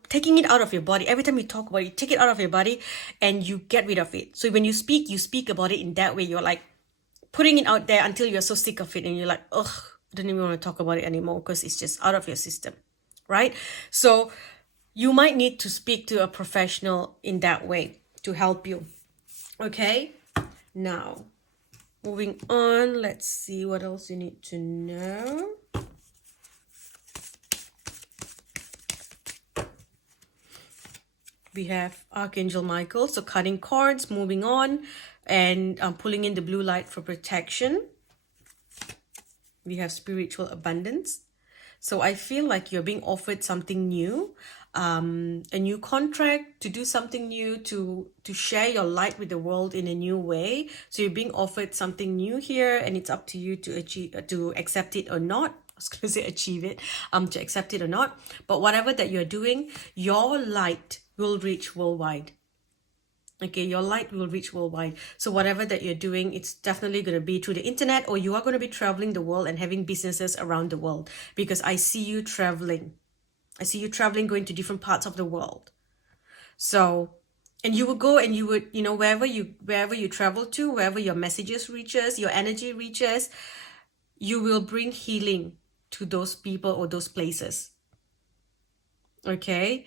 taking it out of your body. Every time you talk about it, you take it out of your body and you get rid of it. So when you speak about it in that way. You're like putting it out there until you're so sick of it and you're like, ugh, I don't even want to talk about it anymore, because it's just out of your system, right? So you might need to speak to a professional in that way to help you. Okay, now moving on, let's see what else you need to know. We have Archangel Michael, so cutting cords, moving on, and pulling in the blue light for protection. We have spiritual abundance. So I feel like you're being offered something new, a new contract, to do something new, to share your light with the world in a new way. So you're being offered something new here, and it's up to you to accept it or not. I was going to say achieve it, to accept it or not. But whatever that you're doing, your light will reach worldwide. Okay, your light will reach worldwide. So whatever that you're doing, it's definitely going to be through the internet, or you are going to be traveling the world and having businesses around the world, because I see you traveling. I see you traveling, going to different parts of the world. So, and you would go and you would, wherever you travel to, wherever your messages reaches, your energy reaches, you will bring healing to those people or those places. Okay?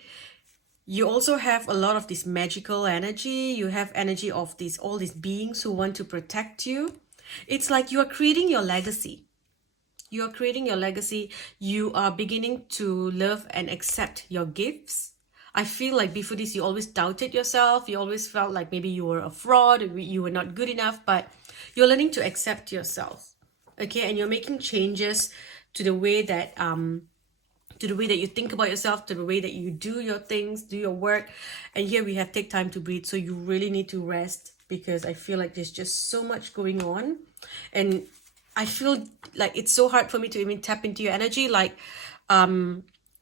You also have a lot of this magical energy. You have energy of all these beings who want to protect you. It's like you are creating your legacy. You are creating your legacy. You are beginning to love and accept your gifts. I feel like before this, you always doubted yourself. You always felt like maybe you were a fraud, or you were not good enough, but you're learning to accept yourself. Okay, and you're making changes to the way that you think about yourself, to the way that you do your things, do your work. And here we have take time to breathe. So you really need to rest, because I feel like there's just so much going on. And I feel like it's so hard for me to even tap into your energy. Like,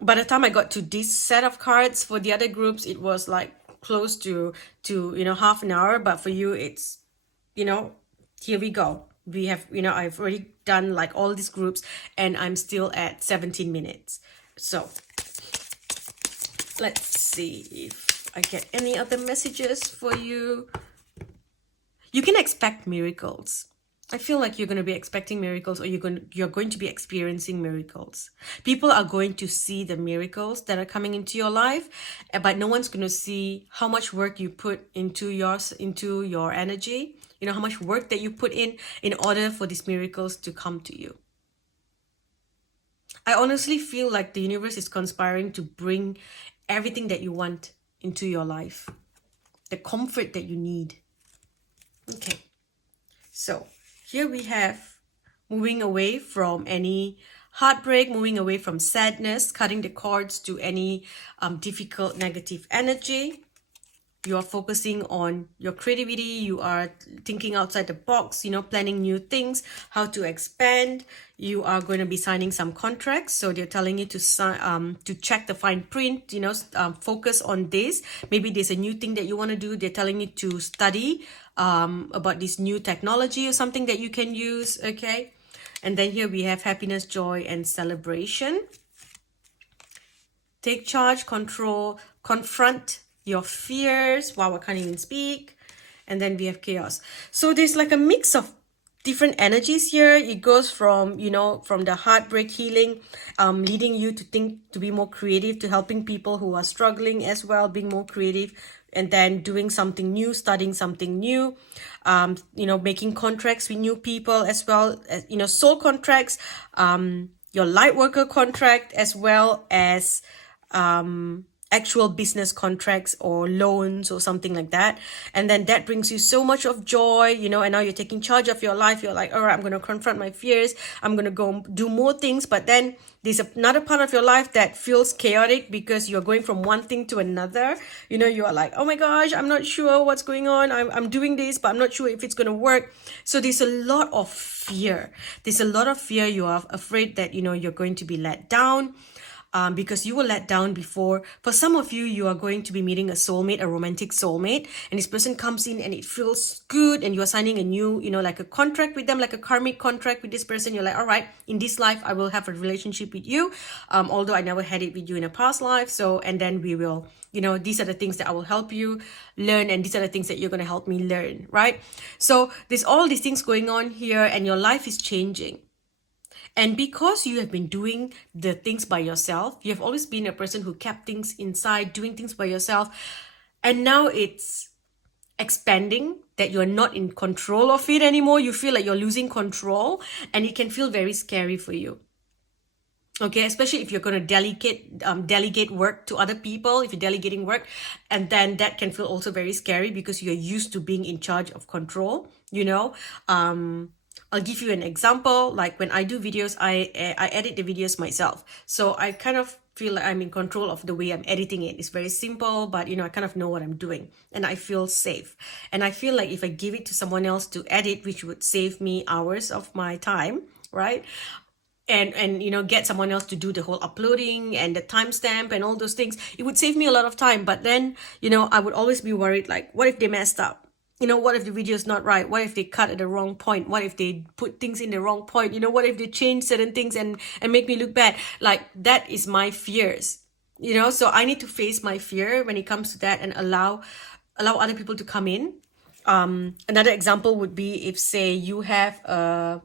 by the time I got to this set of cards, for the other groups, it was like close to half an hour. But for you, it's, here we go. We have, I've already done like all these groups, and I'm still at 17 minutes. So let's see if I get any other messages for you. You can expect miracles. I feel like you're going to be expecting miracles, or you're going to be experiencing miracles. People are going to see the miracles that are coming into your life, but no one's going to see how much work you put into your energy. How much work that you put in order for these miracles to come to you. I honestly feel like the universe is conspiring to bring everything that you want into your life. The comfort that you need. Okay. So here we have moving away from any heartbreak, moving away from sadness, cutting the cords to any difficult negative energy. You are focusing on your creativity. You are thinking outside the box, planning new things, how to expand. You are going to be signing some contracts. So they're telling you to check the fine print, focus on this. Maybe there's a new thing that you want to do. They're telling you to study about this new technology or something that you can use. Okay. And then here we have happiness, joy, and celebration. Take charge, control, confront your fears. Wow, I can't even speak. And then we have chaos. So there's like a mix of different energies here. It goes from, from the heartbreak healing, leading you to be more creative, to helping people who are struggling as well, being more creative, and then doing something new, studying something new, making contracts with new people as well, soul contracts, your light worker contract, as well as actual business contracts or loans or something like that. And then that brings you so much of joy, and now you're taking charge of your life. You're like, all right, I'm going to confront my fears. I'm going to go do more things. But then there's another part of your life that feels chaotic, because you're going from one thing to another. You are like, oh my gosh, I'm not sure what's going on. I'm doing this, but I'm not sure if it's going to work. So there's a lot of fear. You are afraid that, you're going to be let down. Because you were let down before. For some of you, you are going to be meeting a soulmate, a romantic soulmate, and this person comes in and it feels good, and you are signing a new, like a contract with them, like a karmic contract with this person. You're like, all right, in this life, I will have a relationship with you, although I never had it with you in a past life. So, and then we will, these are the things that I will help you learn, and these are the things that you're going to help me learn, right? So there's all these things going on here, and your life is changing. And because you have been doing the things by yourself, you have always been a person who kept things inside, doing things by yourself. And now it's expanding, that you're not in control of it anymore. You feel like you're losing control, and it can feel very scary for you. Okay, especially if you're going to delegate work to other people, if you're delegating work, and then that can feel also very scary, because you're used to being in charge of control, I'll give you an example. Like when I do videos, I edit the videos myself. So I kind of feel like I'm in control of the way I'm editing it. It's very simple, but I kind of know what I'm doing, and I feel safe. And I feel like if I give it to someone else to edit, which would save me hours of my time, right? and you know, get someone else to do the whole uploading and the timestamp and all those things. It would save me a lot of time, but then, you know, I would always be worried, like, what if they messed up? You know, what if the video is not right? What if they cut at the wrong point? What if they put things in the wrong point? You know, what if they change certain things and make me look bad? Like, that is my fears, you know. So I need to face my fear when it comes to that, and allow other people to come in. Another example would be if, say, you have a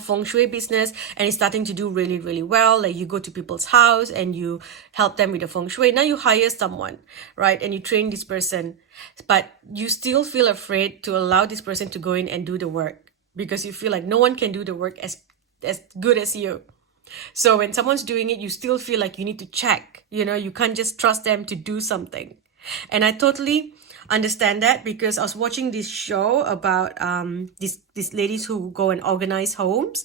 feng shui business and it's starting to do really, really well. Like, you go to people's house and you help them with the feng shui. Now you hire someone, right? And you train this person, but you still feel afraid to allow this person to go in and do the work, because you feel like no one can do the work as good as you. So when someone's doing it, you still feel like you need to check, you know, you can't just trust them to do something. And I totally understand that, because I was watching this show about these ladies who go and organize homes,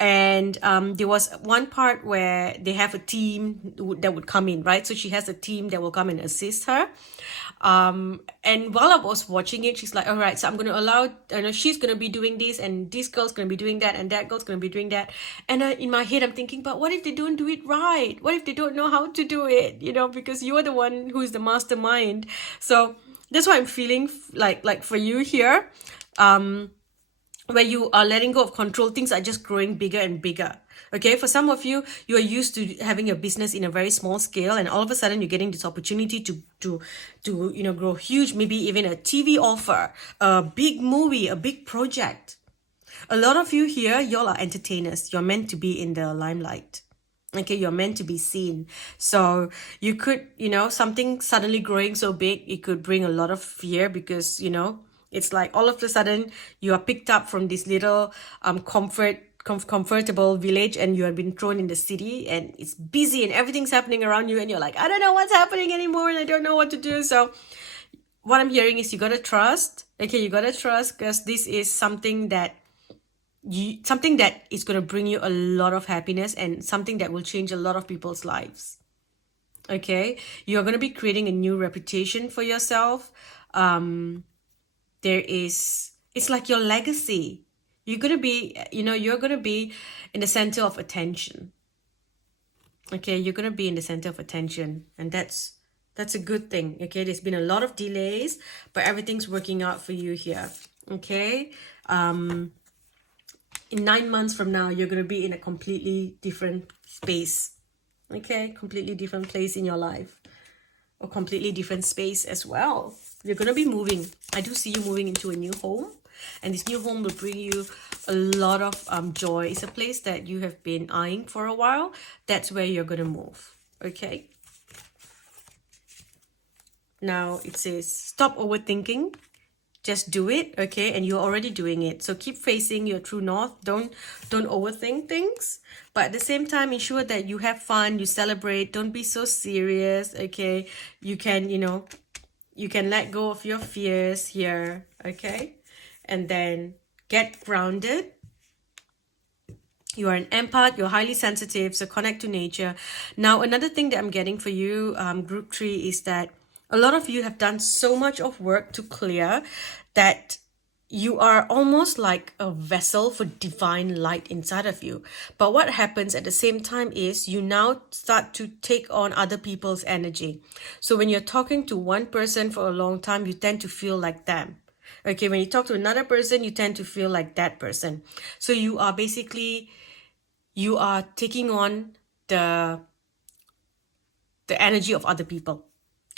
and there was one part where they have a team that would come in, right? So she has a team that will come and assist her. And while I was watching it, she's like, all right, so I'm going to allow, I know she's going to be doing this, and this girl's going to be doing that, and that girl's going to be doing that. And in my head, I'm thinking, but what if they don't do it right? What if they don't know how to do it? You know, because you're the one who's the mastermind. So that's why I'm feeling like for you here, where you are letting go of control, things are just growing bigger and bigger. Okay, for some of you, you are used to having a business in a very small scale, and all of a sudden you're getting this opportunity to you know, grow huge, maybe even a TV offer, a big movie, a big project. A lot of you here, y'all are entertainers. You're meant to be in the limelight. Okay, you're meant to be seen. So you could, you know, something suddenly growing so big, it could bring a lot of fear, because, you know, it's like all of a sudden you are picked up from this little comfortable village, and you have been thrown in the city, and it's busy and everything's happening around you, and you're like, I don't know what's happening anymore, and I don't know what to do. So what I'm hearing is you gotta trust. Okay, you gotta trust, because this is something that is going to bring you a lot of happiness, and something that will change a lot of people's lives. Okay, you're going to be creating a new reputation for yourself. It's like your legacy. You're going to be, you know, you're going to be in the center of attention. Okay, you're going to be in the center of attention, and that's a good thing. Okay, there's been a lot of delays, but everything's working out for you here. Okay, in 9 months from now, you're going to be in a completely different space. Okay, completely different place in your life, or completely different space as well. You're going to be moving. I do see you moving into a new home, and this new home will bring you a lot of joy. It's a place that you have been eyeing for a while. That's where you're going to move. Okay. Now it says, stop overthinking. Just do it, okay? And you're already doing it. So keep facing your true north. Don't overthink things. But at the same time, ensure that you have fun, you celebrate. Don't be so serious, okay? You can, you know, you can let go of your fears here, okay? And then get grounded. You are an empath, you're highly sensitive, so connect to nature. Now, another thing that I'm getting for you, group 3, is that a lot of you have done so much of work to clear that you are almost like a vessel for divine light inside of you. But what happens at the same time is you now start to take on other people's energy. So when you're talking to one person for a long time, you tend to feel like them. Okay, when you talk to another person, you tend to feel like that person. So you are basically, you are taking on the energy of other people.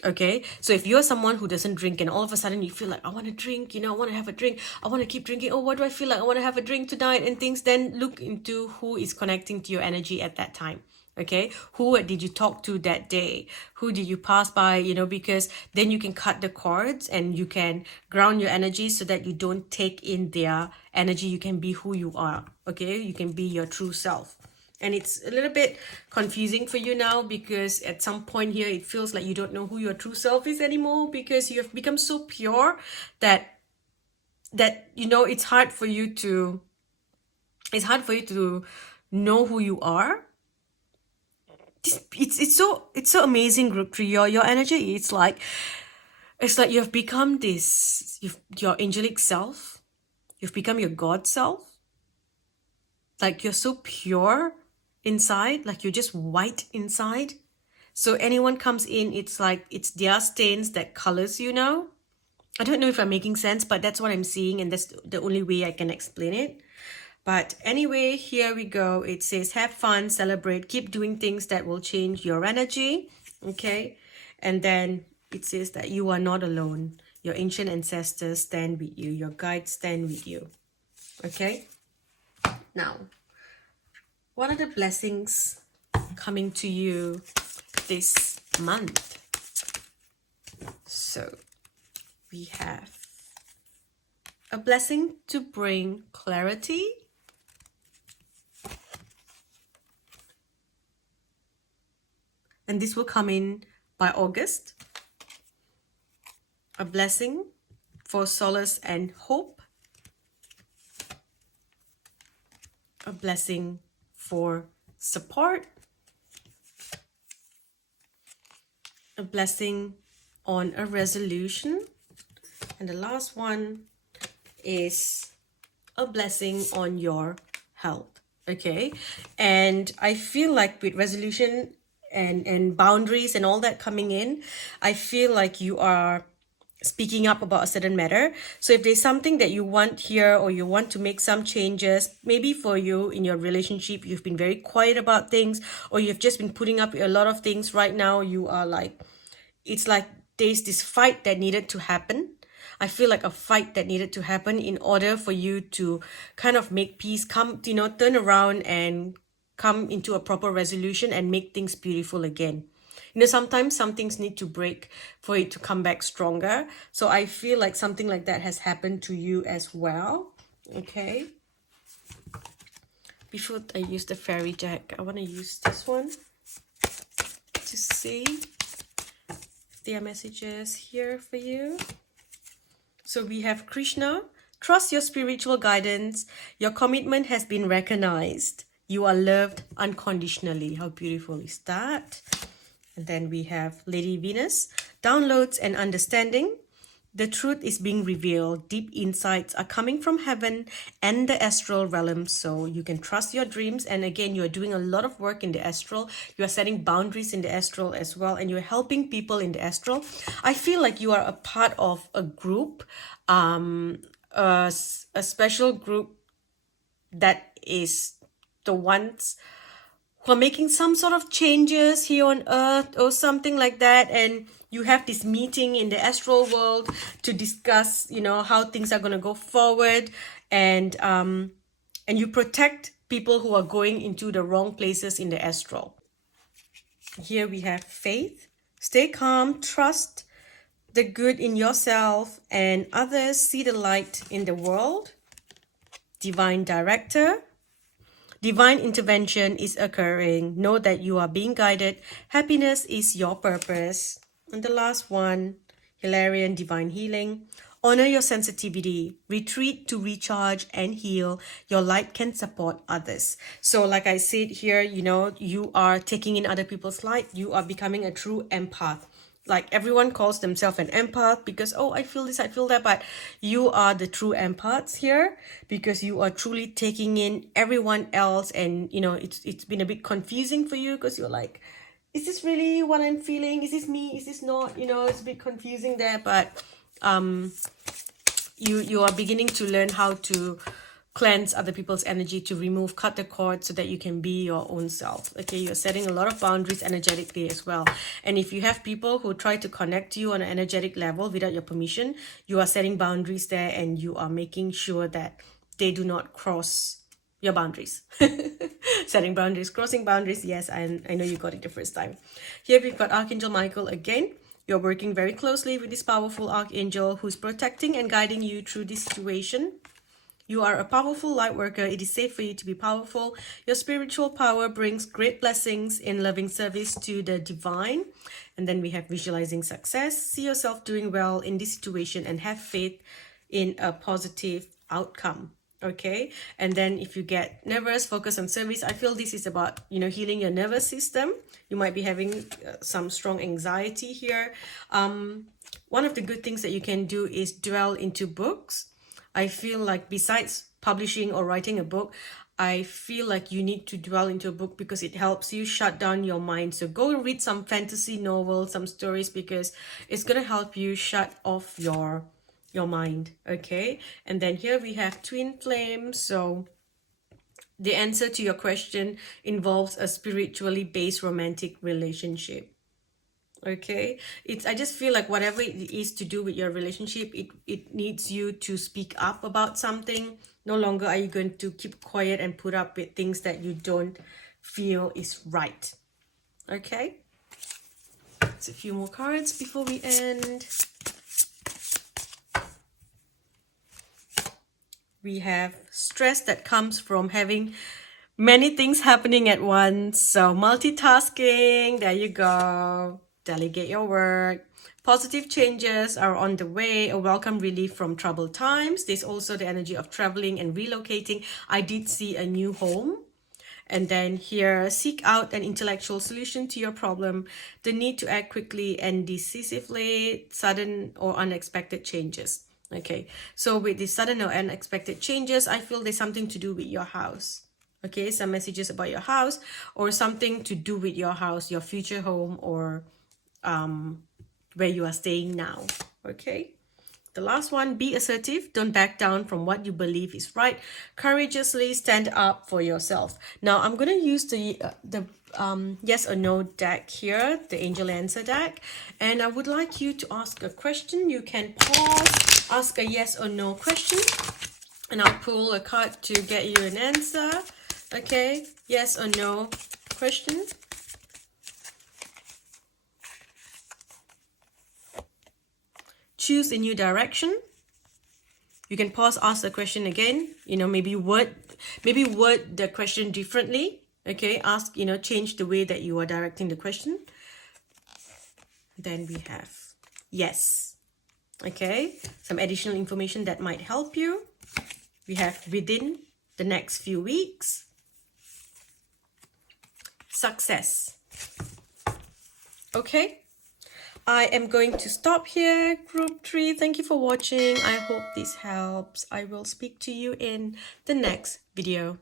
Okay, so if you're someone who doesn't drink, and all of a sudden you feel like, I want to drink, you know, I want to have a drink, I want to keep drinking, oh, what do I feel like, I want to have a drink tonight and things, then look into who is connecting to your energy at that time. Okay, who did you talk to that day? Who did you pass by? You know, because then you can cut the cords and you can ground your energy so that you don't take in their energy. You can be who you are. Okay, you can be your true self. And it's a little bit confusing for you now, because at some point here, it feels like you don't know who your true self is anymore, because you have become so pure that you know, it's hard for you to know who you are. It's so amazing, group 3. Your energy, it's like you have become your angelic self. You've become your God self. like you're so pure inside, like you're just white inside. So anyone comes in, it's like it's their stains that colors you now. I don't know if I'm making sense, but that's what I'm seeing, and that's the only way I can explain it. But anyway, here we go. It says, have fun, celebrate, keep doing things that will change your energy. Okay. And then it says that you are not alone. Your ancient ancestors stand with you. Your guides stand with you. Okay. Now, what are the blessings coming to you this month? So we have a blessing to bring clarity, and this will come in by August. A blessing for solace and hope. A blessing for support. A blessing on a resolution. And the last one is a blessing on your health. Okay. And I feel like with resolution and boundaries and all that coming in, I feel like you are speaking up about a certain matter. So if there's something that you want here, or you want to make some changes, maybe for you in your relationship, you've been very quiet about things, or you've just been putting up with a lot of things. Right now you are like, it's like there's this fight that needed to happen. I feel like a fight that needed to happen in order for you to kind of make peace, come, turn around and come into a proper resolution and make things beautiful again. Sometimes some things need to break for it to come back stronger. So I feel like something like that has happened to you as well. Okay. Before I use the fairy deck, I want to use this one to see if there are messages here for you. So we have Krishna. Trust your spiritual guidance. Your commitment has been recognized. You are loved unconditionally. How beautiful is that? And then we have Lady Venus. Downloads and understanding. The truth is being revealed. Deep insights are coming from heaven and the astral realm. So you can trust your dreams. And again, you're doing a lot of work in the astral. You are setting boundaries in the astral as well. And you're helping people in the astral. I feel like you are a part of a group, a special group that is the ones who are making some sort of changes here on earth or something like that, and you have this meeting in the astral world to discuss how things are going to go forward, and you protect people who are going into the wrong places in the astral. Here we have faith. Stay calm, trust the good in yourself and others, see the light in the world. Divine director. Divine intervention is occurring. Know that you are being guided. Happiness is your purpose. And the last one, Hilarion, divine healing. Honor your sensitivity. Retreat to recharge and heal. Your light can support others. So like I said here, you are taking in other people's light. You are becoming a true empath. Like everyone calls themselves an empath because, oh, I feel this, I feel that. But you are the true empaths here because you are truly taking in everyone else. And, it's been a bit confusing for you because you're like, is this really what I'm feeling? Is this me? Is this not? It's a bit confusing there. But you are beginning to learn how to cleanse other people's energy, to cut the cord so that you can be your own self. Okay, you're setting a lot of boundaries energetically as well. And if you have people who try to connect to you on an energetic level without your permission, you are setting boundaries there, and you are making sure that they do not cross your boundaries. Setting boundaries, crossing boundaries. Yes, I know you got it the first time. Here we've got Archangel Michael again. You're working very closely with this powerful archangel who's protecting and guiding you through this situation. You are a powerful light worker. It is safe for you to be powerful. Your spiritual power brings great blessings in loving service to the divine. And then we have visualizing success. See yourself doing well in this situation and have faith in a positive outcome. Okay. And then if you get nervous, focus on service. I feel this is about, healing your nervous system. You might be having some strong anxiety here. One of the good things that you can do is dwell into books. I feel like besides publishing or writing a book, I feel like you need to dwell into a book because it helps you shut down your mind. So go read some fantasy novels, some stories, because it's going to help you shut off your mind. Okay, and then here we have twin flames. So the answer to your question involves a spiritually based romantic relationship. Okay, I just feel like whatever it is to do with your relationship, it needs you to speak up about something. No longer are you going to keep quiet and put up with things that you don't feel is right. Okay, it's a few more cards before we end. We have stress that comes from having many things happening at once. So multitasking, there you go. Delegate your work. Positive changes are on the way. A welcome relief from troubled times. There's also the energy of traveling and relocating. I did see a new home. And then here, seek out an intellectual solution to your problem. The need to act quickly and decisively. Sudden or unexpected changes. Okay, so with the sudden or unexpected changes, I feel there's something to do with your house. Okay, some messages about your house or something to do with your house, your future home, or where you are staying now. Okay, the last one, be assertive. Don't back down from what you believe is right. Courageously stand up for yourself. Now I'm going to use the yes or no deck here, the angel answer deck, and I would like you to ask a question. You can pause, ask a yes or no question, and I'll pull a card to get you an answer. Okay, yes or no question. Choose a new direction. You can pause, ask the question again. Maybe word the question differently. Okay, ask, change the way that you are directing the question. Then we have yes. Okay, some additional information that might help you. We have within the next few weeks. Success. Okay, I am going to stop here, group 3. Thank you for watching. I hope this helps. I will speak to you in the next video.